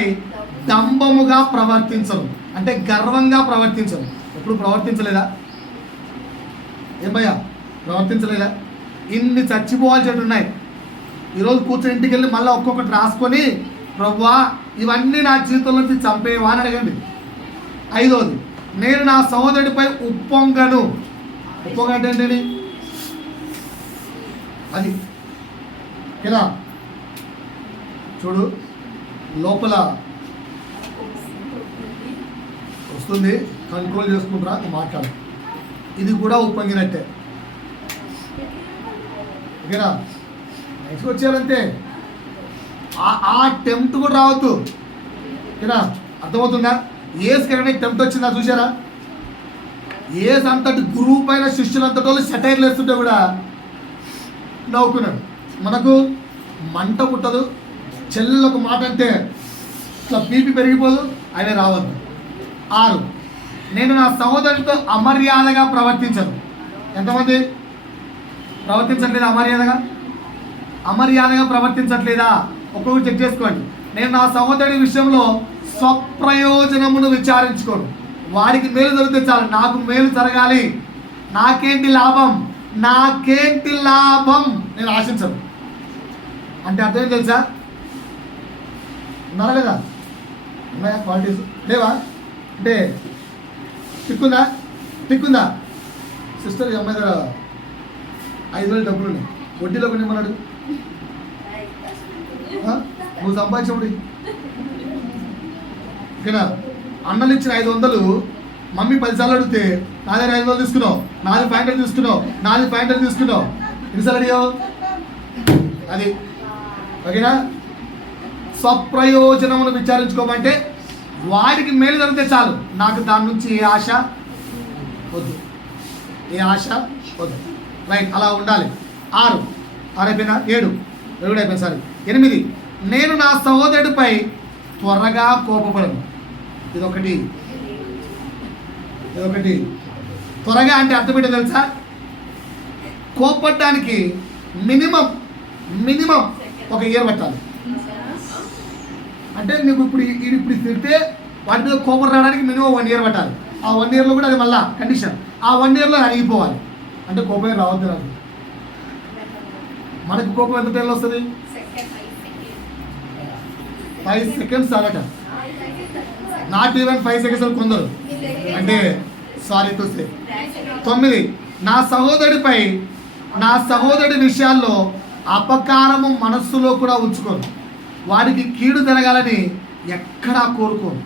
డంబముగా ప్రవర్తించను, అంటే గర్వంగా ప్రవర్తించను. ఎప్పుడు ప్రవర్తించలేదా? ఏం భయ్యా ప్రవర్తించలేదా? ఇన్ని చచ్చిపోవాల్సి ఉన్నాయి. ఈరోజు కూర్చొని ఇంటికి వెళ్ళి మళ్ళీ ఒక్కొక్కటి రాసుకొని, ప్రభువా ఇవన్నీ నా జీవితంలో నుంచి చంపేవా అని అడగండి. 5వది, నేను నా సహోదరుడిపై ఉప్పొంగను. ఉప్పొంగ అంటే ఏంటండి? అది ఇలా చూడు, లోపల వస్తుంది, కంట్రోల్ చేసుకుంటారా మాట్లాడు. ఇది కూడా ఉప్పొంగినట్టే, ఓకేనా? నెక్స్ట్ వచ్చారంతే, ఆ టెంప్ట్ కూడా రావద్దు, ఓకేనా? అర్థమవుతుందా? ఏసుకైనా టెంప్ట్ వచ్చిందా చూసారా? ఏసు అంతటి గురువు పైన శిష్యులంతటి వాళ్ళు సెటైర్లు వేస్తుంటే కూడా నవ్వుకున్నాడు. మనకు మంట పుట్టదు, చెల్లెలకు మాట అంటే ఇట్లా బీపీ పెరిగిపోదు, అవి రావద్దు. 6, నేను నా సహోదరుడితో అమర్యాదగా ప్రవర్తించను. ఎంతమంది ప్రవర్తించట్లేదా? అమర్యాదగా ప్రవర్తించట్లేదా? ఒక్కొక్కరు చెక్ చేసుకోండి. నేను నా సహోదరుడి విషయంలో స్వప్రయోజనమును విచారించుకోను. వాడికి మేలు జరిగితే చాలు, నాకు మేలు జరగాలి, నాకేంటి లాభం నేను ఆశించను. అంటే అర్థం ఏం తెలుసా? ఉన్నారా లేదా? ఉన్నాయా క్వాలిటీస్? లేవా? అంటే టిక్కుందా సిస్టర్? ఈ అమ్మాయి దగ్గర 5,000 డబ్బులు ఉన్నాయి, వడ్డీలో కొన్ని ఏమన్నాడు? నువ్వు సంపాదించబడి ఓకేనా? అన్నలు ఇచ్చిన 500 మమ్మీ 10 సార్లు అడిగితే నా దగ్గర 500 తీసుకున్నావు, నాది 500 తీసుకున్నావు, ఎన్నిసార్లు అడిగావు? అది ఓకేనా? స్వప్రయోజనమును విచారించుకోమంటే వాడికి మేలు జరిగితే చాలు, నాకు దాని నుంచి ఏ ఆశ వద్దు. రైట్, అలా ఉండాలి. 6 అయిపోయినా? 7 అయిపోయింది, సారీ 8, నేను నా సహోదరుడిపై త్వరగా కోపపడను. ఇదొకటి. త్వరగా అంటే అర్థం ఏంటో తెలుసా? కోపపడడానికి మినిమం 1 ఇయర్ పట్టాలి. అంటే నీకు ఇప్పుడు తింటే వాటి మీద కోపం రావడానికి మినిమం 1 ఇయర్ పట్టాలి. ఆ 1 ఇయర్లో కూడా అది మళ్ళా కండిషన్, ఆ 1 ఇయర్లో అరిగిపోవాలి. అంటే కోపమే రావద్దు. నాకు మనకి కోపం ఎంత టైంలో వస్తుంది? 5 సెకండ్స్ అలాట, నాట్ ఈవెన్ 5 సెకండ్స్ కొందరు. అంటే సారీ టు సే. 9, నా సహోదరుడి విషయాల్లో అపకారము మనస్సులో కూడా ఉంచుకోను. వాడికి కీడు జరగాలని ఎక్కడా కోరుకోరా?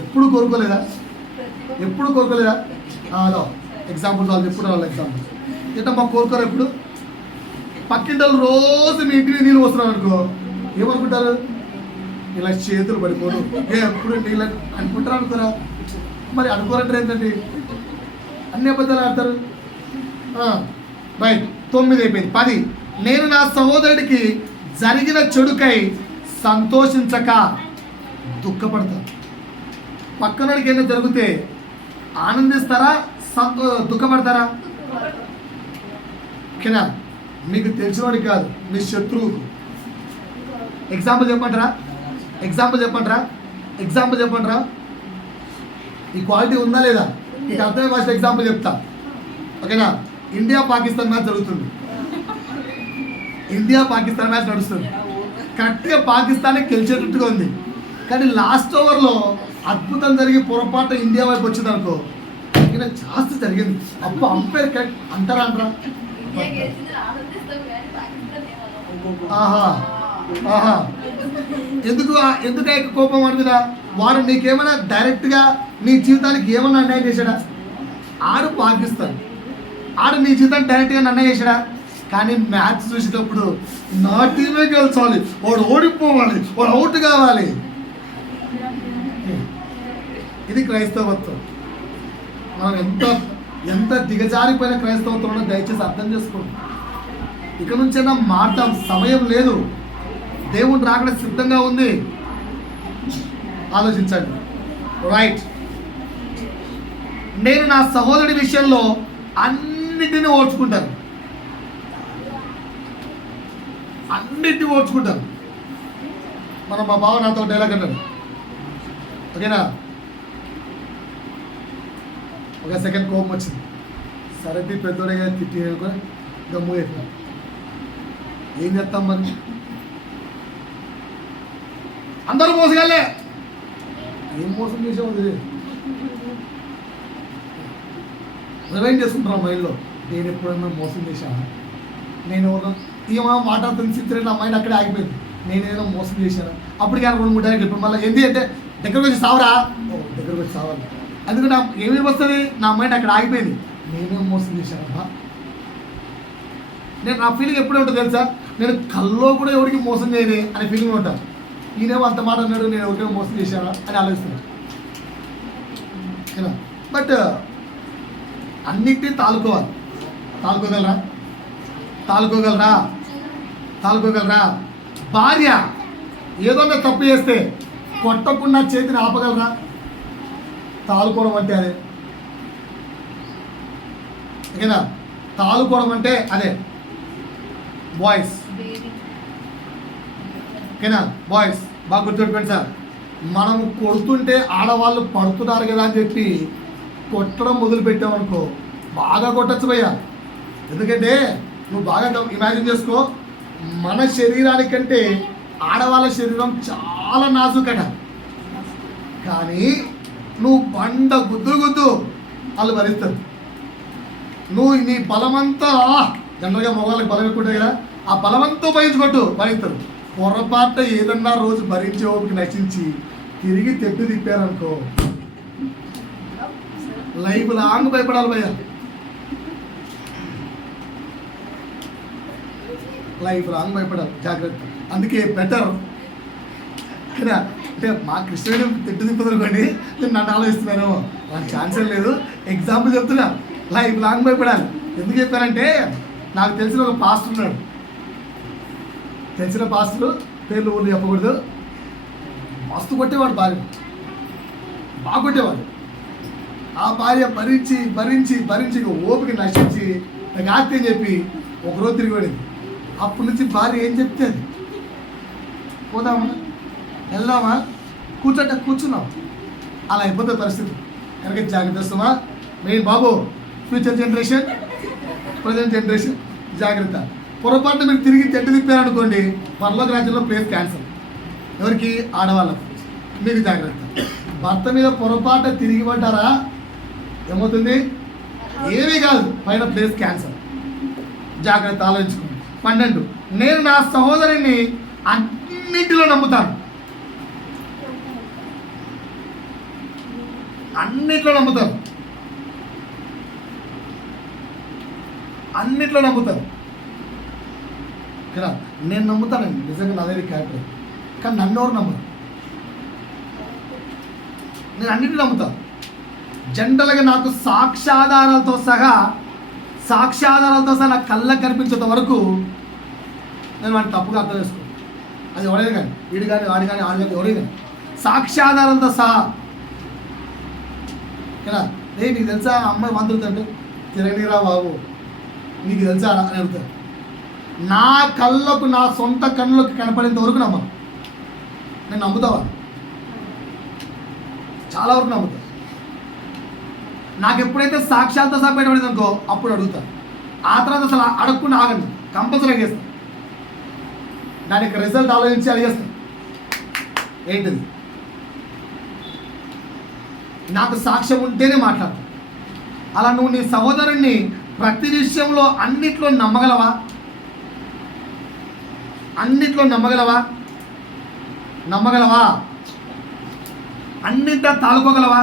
ఎప్పుడు కోరుకోలేదా? అదో ఎగ్జాంపుల్స్ వాళ్ళు ఎప్పుడు రావాలి ఎగ్జాంపుల్స్. ఏంటమ్మా కోరుకోరా? ఎప్పుడు పక్కింటలు రోజు మీ ఇంటికి నీళ్ళు వస్తున్నారు అనుకో, ఏమనుకుంటారు? ఇలా చేతులు పడిపోను, ఎప్పుడు నీళ్ళు అనుకుంటారు అనుకోరా? మరి అనుకోరంటారు ఏంటండి? అన్ని అబద్ధాలు ఆడతారు. రైట్, 9 అయిపోయింది. 10, నేను నా సహోదరుడికి జరిగిన చెడుకై సంతోషించక దుఃఖపడతాను. పక్కనడికి ఏమైనా జరిగితే ఆనందిస్తారా, దుఃఖపడతారా? ఓకేనా? మీకు తెలిసినవాడికి కాదు, మీ శత్రువుకు. ఎగ్జాంపుల్ చెప్పంటారా? ఈ క్వాలిటీ ఉందా లేదా? మీకు అర్థమే భాష ఎగ్జాంపుల్ చెప్తా, ఓకేనా? ఇండియా పాకిస్తాన్ మ్యాచ్ జరుగుతుంది, నడుస్తుంది. కరెక్ట్గా పాకిస్తానే గెలిచేటట్టుగా ఉంది. కానీ లాస్ట్ ఓవర్లో అద్భుతం జరిగి పొరపాటు ఇండియా వైపు వచ్చింది అనుకో, ఇంకా జాస్తి జరిగింది. అప్పుడు అంపైర్ కరెక్ట్ అంటారా? ఎందుకు కోపం వాడి మీద? వాడు నీకేమైనా డైరెక్ట్గా నీ జీవితానికి ఏమైనా అన్యాయం చేశాడా? ఆడు పాకిస్తాన్, ఆడు నీ జీవితాన్ని డైరెక్ట్గా అన్యాయం చేశాడా? కానీ మ్యాచ్ చూసేటప్పుడు నా టీమే గెలిచాలి, వాడు ఓడిపోవాలి, వాడు అవుట్ కావాలి. ఇది క్రైస్తవత్వం. మనం ఎంత దిగజారిపోయిన క్రైస్తవత్వం దయచేసి అర్థం చేసుకోండి. ఇక నుంచైనా మారటం సమయం లేదు, దేవుడు రాకడ సిద్ధంగా ఉంది. ఆలోచించండి. రైట్, నేను నా సహోదరుడి విషయంలో అన్నిటినీ ఓర్చుకుంటాను. మా బావ నాతో డైలాగ్ అన్నాడు, ఓకేనా? ఒక సెకండ్ కోపం వచ్చింది, సరే పెద్దోడే తిట్టి గమ్ము అయిపోయింది. ఏం చేస్తాం మరి? అందరూ మోసగాళ్ళే. ఏం మోసం చేసావు? రివైండ్ చేసుకుంటున్నాం మైండ్లో, నేను ఎప్పుడన్నా మోసం చేశాను, నేను ఏమో మాట్లాడుతుంది చిత్రం, నా మైండ్ అక్కడే ఆగిపోయింది, నేనేదో మోసం చేశాను. అప్పటికి 2-3 టైంకి ఇప్పుడు మళ్ళీ ఏంటి అంటే దగ్గరకు వచ్చి సావరా, దగ్గరకు వచ్చి సావాలి. అందుకు నా ఏమేమి వస్తుంది, నా మైండ్ అక్కడ ఆగిపోయింది, నేనేం మోసం చేశానమ్మా. నేను నా ఫీలింగ్ ఎప్పుడే ఉంటుంది తెలుసా, నేను కల్లో కూడా ఎవరికి మోసం చేయని అనే ఫీలింగ్ ఉంటాను. ఈయనేమో అంత మాట అన్నాడు, నేను ఎవరికైనా మోసం చేశానా అని ఆలోచిస్తున్నాను. బట్ అన్నిటినీ తాలుకోగలరా? భార్య ఏదన్నా తప్పు చేస్తే కొట్టకుండా చేతిని ఆపగలరా? తాలుకోవడం అంటే అదే. ఓకేనా? తాలుకోవడం అంటే అదే. బాయ్స్, ఓకేనా? బాయ్స్ బాగా గుర్తుపెట్టుకోండి సార్. మనం కొడుతుంటే ఆడవాళ్ళు పడుతున్నారు కదా అని చెప్పి కొట్టడం మొదలుపెట్టామనుకో, బాగా కొట్టచ్చు భయ్యా. ఎందుకంటే నువ్వు బాగా ఇమాజిన్ చేసుకో, మన శరీరానికంటే ఆడవాళ్ళ శరీరం చాలా నాజుకట. కానీ నువ్వు బండ గుద్దు వాళ్ళు భరిస్తారు. నువ్వు నీ బలమంతా, జనరల్గా మగవాళ్ళకి బలం ఎక్కువ ఉంటుంది కదా, ఆ బలమంతా భరించుకొట్టు భరిస్తారు. పొరపాటు ఏదన్నా రోజు భరించే ఓపిక నశించి తిరిగి తెట్టు తిప్పారనుకో, లైఫ్ లాంగ్ భయపడాలి భయ్యా, లైఫ్ లాంగ్ భయపడాలి. జాగ్రత్త. అందుకే బెటర్ కదా. అంటే మా కృష్ణుడు తిట్టు తిప్పదనుకోండి, నేను నన్ను ఆలోచిస్తున్నాను, నాకు ఛాన్సే లేదు. ఎగ్జాంపుల్ చెప్తున్నా, లైఫ్ లాంగ్ భయపడాలి. ఎందుకు చెప్పానంటే, నాకు తెలిసిన ఒక పాస్టర్ ఉన్నాడు, తెలిసిన పాస్టర్, పేర్లు ఊళ్ళు చెప్పకూడదు. మస్తు కొట్టేవాడు, భార్య బాగా కొట్టేవాడు. ఆ భార్య భరించి ఓపిక నశించి నాకు ఆత్తి అని చెప్పి ఒకరోజు తిరిగి పడింది. అప్పటి నుంచి భార్య ఏం చెప్తే అది, పోదామా, వెళ్దామా, కూర్చున్నాం, అలా అయిపోతుంది పరిస్థితి. కనుక జాగ్రత్త వస్తామా మెయిన్ బాబు. ఫ్యూచర్ జనరేషన్, ప్రజెంట్ జనరేషన్ జాగ్రత్త. పొరపాటు మీరు తిరిగి చెట్టు తిప్పారనుకోండి, పరలోక రాజ్యంలో ప్లేస్ క్యాన్సల్. ఎవరికి? ఆడవాళ్ళకు. మీకు జాగ్రత్త. భర్త మీద పొరపాటు తిరిగి పడ్డారా ఏమవుతుంది? ఏమీ కాదు, పైన ప్లేస్ క్యాన్సల్. జాగ్రత్త, ఆలోచించుకోండి. 12, నేను నా సహోదరుని అన్నింటిలో నమ్ముతాను. అన్నిట్లో నమ్ముతాను కదా. నేను నమ్ముతానండి, నిజంగా నా దగ్గర క్యారెక్టర్. కానీ నన్ను ఎవరు నమ్మరు. నేను అన్నింటినీ నమ్ముతాను. జనరల్గా నాకు సాక్ష్యాధారాలతో సహా నా కళ్ళకు కనిపించేంత వరకు నేను వాడిని తప్పుగా అర్థం చేసుకోను. అది ఎవరైనా కానీ, వీడు కానీ వాడి కానీ ఆడు కానీ ఎవరైనా కానీ, సాక్ష్యాధారాలతో సహా కదా. నీకు తెలుసా అమ్మాయి మంత్రుతుంటే తిరగనీరా బాబు, నీకు తెలుసా అని అడుగుతారు. నా కళ్ళకు, నా సొంత కళ్ళకు కనపడేంత వరకు నమ్మను. నేను నమ్ముతావా? చాలా వరకు నమ్ముతా. నాకు ఎప్పుడైతే సాక్ష్యాలతో సహా బయటపడింది అనుకో, అప్పుడు అడుగుతాను. ఆ తర్వాత అసలు అడగకుండా ఆగండి, కంపల్సరీ చేస్తాను. దానికి రిజల్ట్ ఆలోచించి అడిగేస్తాను. ఏంటిది? నాకు సాక్ష్యం ఉంటేనే మాట్లాడతాను. అలా నువ్వు నీ సహోదరుణ్ణి ప్రతి విషయంలో అన్నిట్లో నమ్మగలవా? అన్నింటా తాలుకోగలవా?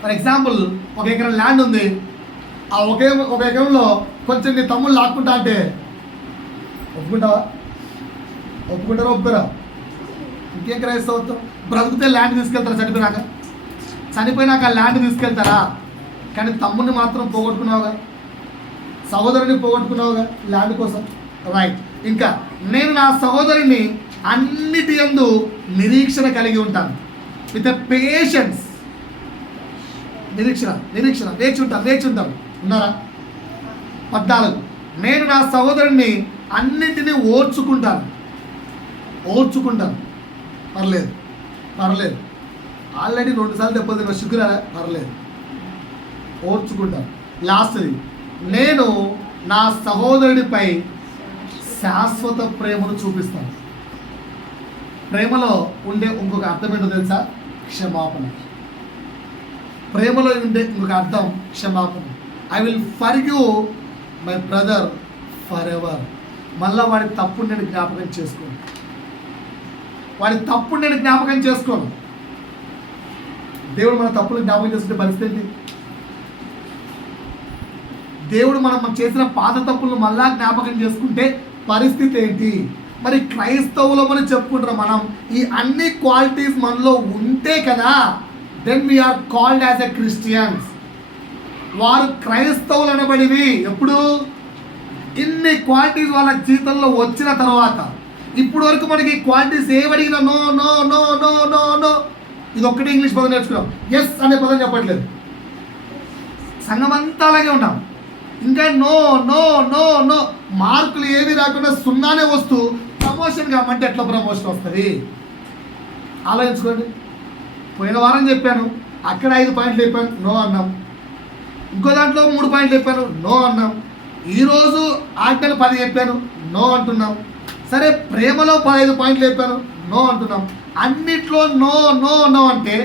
ఫర్ ఎగ్జాంపుల్, 1 ఎకరం ల్యాండ్ ఉంది. ఆ ఒక ఎకరంలో కొంచెం నీ తమ్ముళ్ళు లాక్కుంటా అంటే ఒప్పుకుంటారా? ఒప్పుకోరా? ఇంకేం క్రైస్తవత్వం? బ్రతుకుతే ల్యాండ్ తీసుకెళ్తారా? చనిపోయినాక ల్యాండ్ తీసుకెళ్తారా? కానీ తమ్ముడిని మాత్రం పోగొట్టుకున్నావుగా, సహోదరుని పోగొట్టుకున్నావుగా ల్యాండ్ కోసం. రైట్. ఇంకా నేను నా సహోదరుని అన్నిటి యందు నిరీక్షణ కలిగి ఉంటాను. With patience. నిరీక్షణ వేచి ఉంటాం. ఉన్నారా? 14, నేను నా సహోదరుని అన్నింటినీ ఓర్చుకుంటాను. పర్లేదు. ఆల్రెడీ 2 సార్లు దెబ్బతిన్న శుక్రాలే, పర్లేదు, ఓర్చుకుంటాను. లాస్ట్ది, నేను నా సహోదరుడిపై శాశ్వత ప్రేమను చూపిస్తాను. ప్రేమలో ఉండే ఇంకొక అర్థం ఏంటో తెలుసా? క్షమాపణ. ప్రేమలో ఉండే ఇంకొక అర్థం క్షమాపణ. I will forgive my brother for ever. మళ్ళీ వాడి తప్పుడు నేను జ్ఞాపకం చేసుకోను. వాడి తప్పుడు నేను జ్ఞాపకం చేసుకోను. దేవుడు మన తప్పులు జ్ఞాపకం చేసుకుంటే పరిస్థితి ఏంటి? దేవుడు మనం చేసిన పాత తప్పులను మళ్ళా జ్ఞాపకం చేసుకుంటే పరిస్థితి ఏంటి? మరి క్రైస్తవులమని చెప్పుకుంటున్నాం మనం. ఈ అన్ని క్వాలిటీస్ మనలో ఉంటే కదా then we are called as a Christians. వారు క్రైస్తవులు అనబడివి ఎప్పుడు? ఇన్ని క్వాలిటీస్ వాళ్ళ జీవితంలో వచ్చిన తర్వాత. ఇప్పుడు వరకు మనకి క్వాలిటీస్ ఏమడిగినా no no no no no no, ఇది ఒక్కటే ఇంగ్లీష్ పదం నేర్చుకున్నాం. ఎస్ అనే పదం చెప్పట్లేదు. సంఘం అంతా అలాగే ఉంటాం. ఇంకా నో నో నో నో, మార్కులు ఏవి రాకుండా సున్నానే వస్తూ ప్రమోషన్ కామంటే ఎట్లా ప్రమోషన్ వస్తుంది? ఆలోచించుకోండి. పోయిన వారం చెప్పాను, అక్కడ 5 పాయింట్లు చెప్పాను, నో అన్నాం. ఇంకో దాంట్లో 3 పాయింట్లు చెప్పాను, నో అన్నాం. ఈరోజు ఆజ్ఞలు 10 చెప్పాను, నో అంటున్నాం. సరే ప్రేమలో 15 పాయింట్లు చెప్పాను, నో అంటున్నాం. అన్నిట్లో నో నో నో అంటే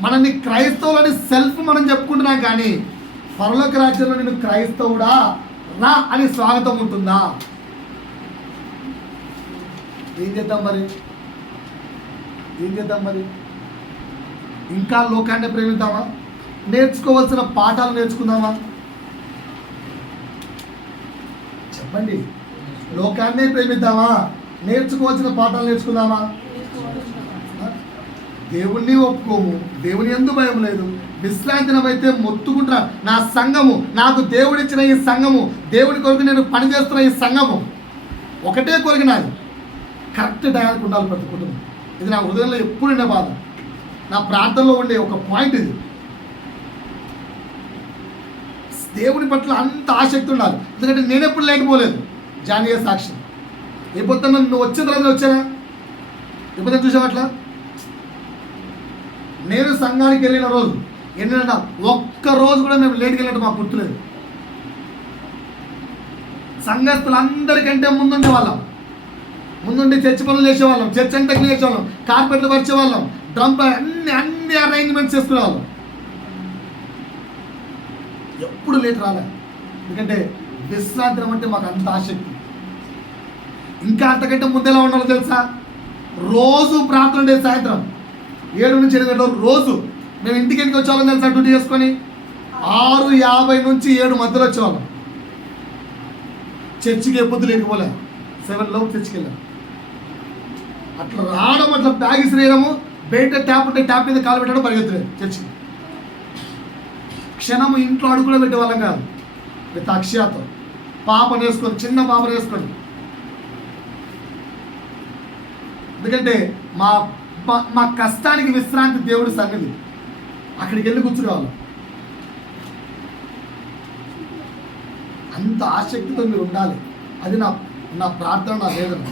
మనల్ని క్రైస్తవులని సెల్ఫ్ మనం చెప్పుకుంటున్నాం. కానీ పరలోక రాజ్యంలో నేను క్రైస్తవుడా రా అని స్వాగతం ఉంటుందా? ఏం చేద్దాం మరి? ఇంకా లోకాన్ని ప్రేమిద్దామా? నేర్చుకోవాల్సిన పాఠాలు నేర్చుకుందామా? చెప్పండి. లోకాన్నే ప్రేమిద్దామా? నేర్చుకోవాల్సిన పాఠాలు నేర్చుకుందామా? దేవుణ్ణి ఒప్పుకోము, దేవుని యందు భయం లేదు, విశ్రాంతినమైతే మొత్తుకుంటున్నా. నా సంఘము, నాకు దేవుడిచ్చిన ఈ సంఘము, దేవుడి కొరకు నేను పనిచేస్తున్న ఈ సంఘము, ఒకటే కోరిక నాది, కరెక్ట్ టయానికి ఉండాలి ప్రతి కుటుంబం. ఇది నా హృదయంలో ఎప్పుడు ఉండే బాధ, నా ప్రార్థనలో ఉండే ఒక పాయింట్ ఇది. దేవుని పట్ల అంత ఆసక్తి ఉండాలి. ఎందుకంటే నేను ఎప్పుడు లేకపోలేదు. జానీయ సాక్షి. ఎప్పుడు నువ్వు వచ్చిన తర్వాత వచ్చానా? ఎప్పుడు చూసావు అట్లా? నేను సంఘానికి వెళ్ళిన రోజు ఏంటంటే ఒక్క రోజు కూడా మేము లేట్కి వెళ్ళినట్టు మాకు గుర్తులేదు. సంఘస్థులందరికంటే ముందుండే వాళ్ళం, ముందుండి చర్చ్ పనులు చేసేవాళ్ళం, చర్చ్ అంతా క్లీన్ చేసేవాళ్ళం, కార్పెట్లు పరిచేవాళ్ళం, డ్రమ్ అన్ని అరేంజ్మెంట్స్ చేసుకునేవాళ్ళం. ఎప్పుడు లేట్ రాలే. ఎందుకంటే విశ్రాంతి అంటే మాకు అంత ఆసక్తి. ఇంకా అంతకంటే ముందు ఎలా ఉండాలో తెలుసా? రోజు ప్రార్థన ఉండేది. సాయంత్రం 7 నుంచి 8 గంటల రోజు మేము ఇంటికి ఎందుకు వచ్చేవాళ్ళం తెలుసా? డ్యూటీ చేసుకొని 6:50 నుంచి 7 మధ్యలో వచ్చేవాళ్ళం. చర్చికి ఎప్పుడు లేకపోలే, 7 లోపు చర్చికి వెళ్ళాం. అట్లా రావడం, అట్లా బ్యాగ్ ఇసిరేయడము, బయట ట్యాప్ ఉంటే ట్యాప్ మీద కాలు పెట్టడం, పరిగెత్తలేదు చర్చికి. క్షణము ఇంట్లో అడుగు కూడా పెట్టేవాళ్ళం కాదు. విత్ అక్షయాతో పాపను వేసుకొని, చిన్న పాపను వేసుకొని. ఎందుకంటే మా కష్టానికి విశ్రాంతి దేవుడి సన్నిధి. అక్కడికి వెళ్ళి కూర్చునేవాళ్ళం. అంత ఆసక్తితో మీరు ఉండాలి. అది నా ప్రార్థన, నా వేదన.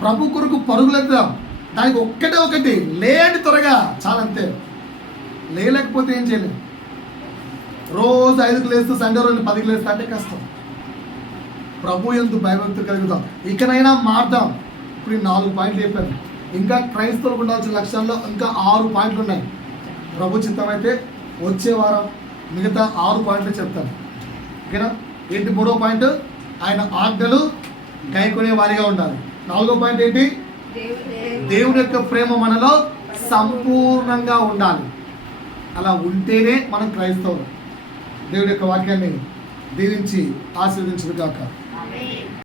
ప్రభు కొరకు పరుగులెత్తాం. దానికి ఒకటి లేని త్వరగా చాలంతే. లేకపోతే ఏం చేయలేదు. రోజు 5కి లేస్తూ సండే రోజు 10కి లేస్తా అంటే కష్టం. ప్రభు యందు భయభక్తి కలుగుతాం. ఇకనైనా మారుదాం. ఇప్పుడు 4 పాయింట్లు చెప్పాను. ఇంకా క్రైస్తవులకు ఉండాల్సిన లక్ష్యాల్లో ఇంకా 6 పాయింట్లు ఉన్నాయి. ప్రభు చిత్తం అయితే వచ్చే వారం మిగతా 6 పాయింట్లు చెప్తాను. ఓకేనా? ఏంటి 3వ పాయింట్? ఆయన ఆజ్ఞలు గైకొనే వారిగా ఉండాలి. 4వ పాయింట్ ఏంటి? దేవుని యొక్క ప్రేమ మనలో సంపూర్ణంగా ఉండాలి. అలా ఉంటేనే మనం క్రైస్తవులు. దేవుడి యొక్క వాక్యాన్ని దీవించి ఆశీర్వదించును గాక.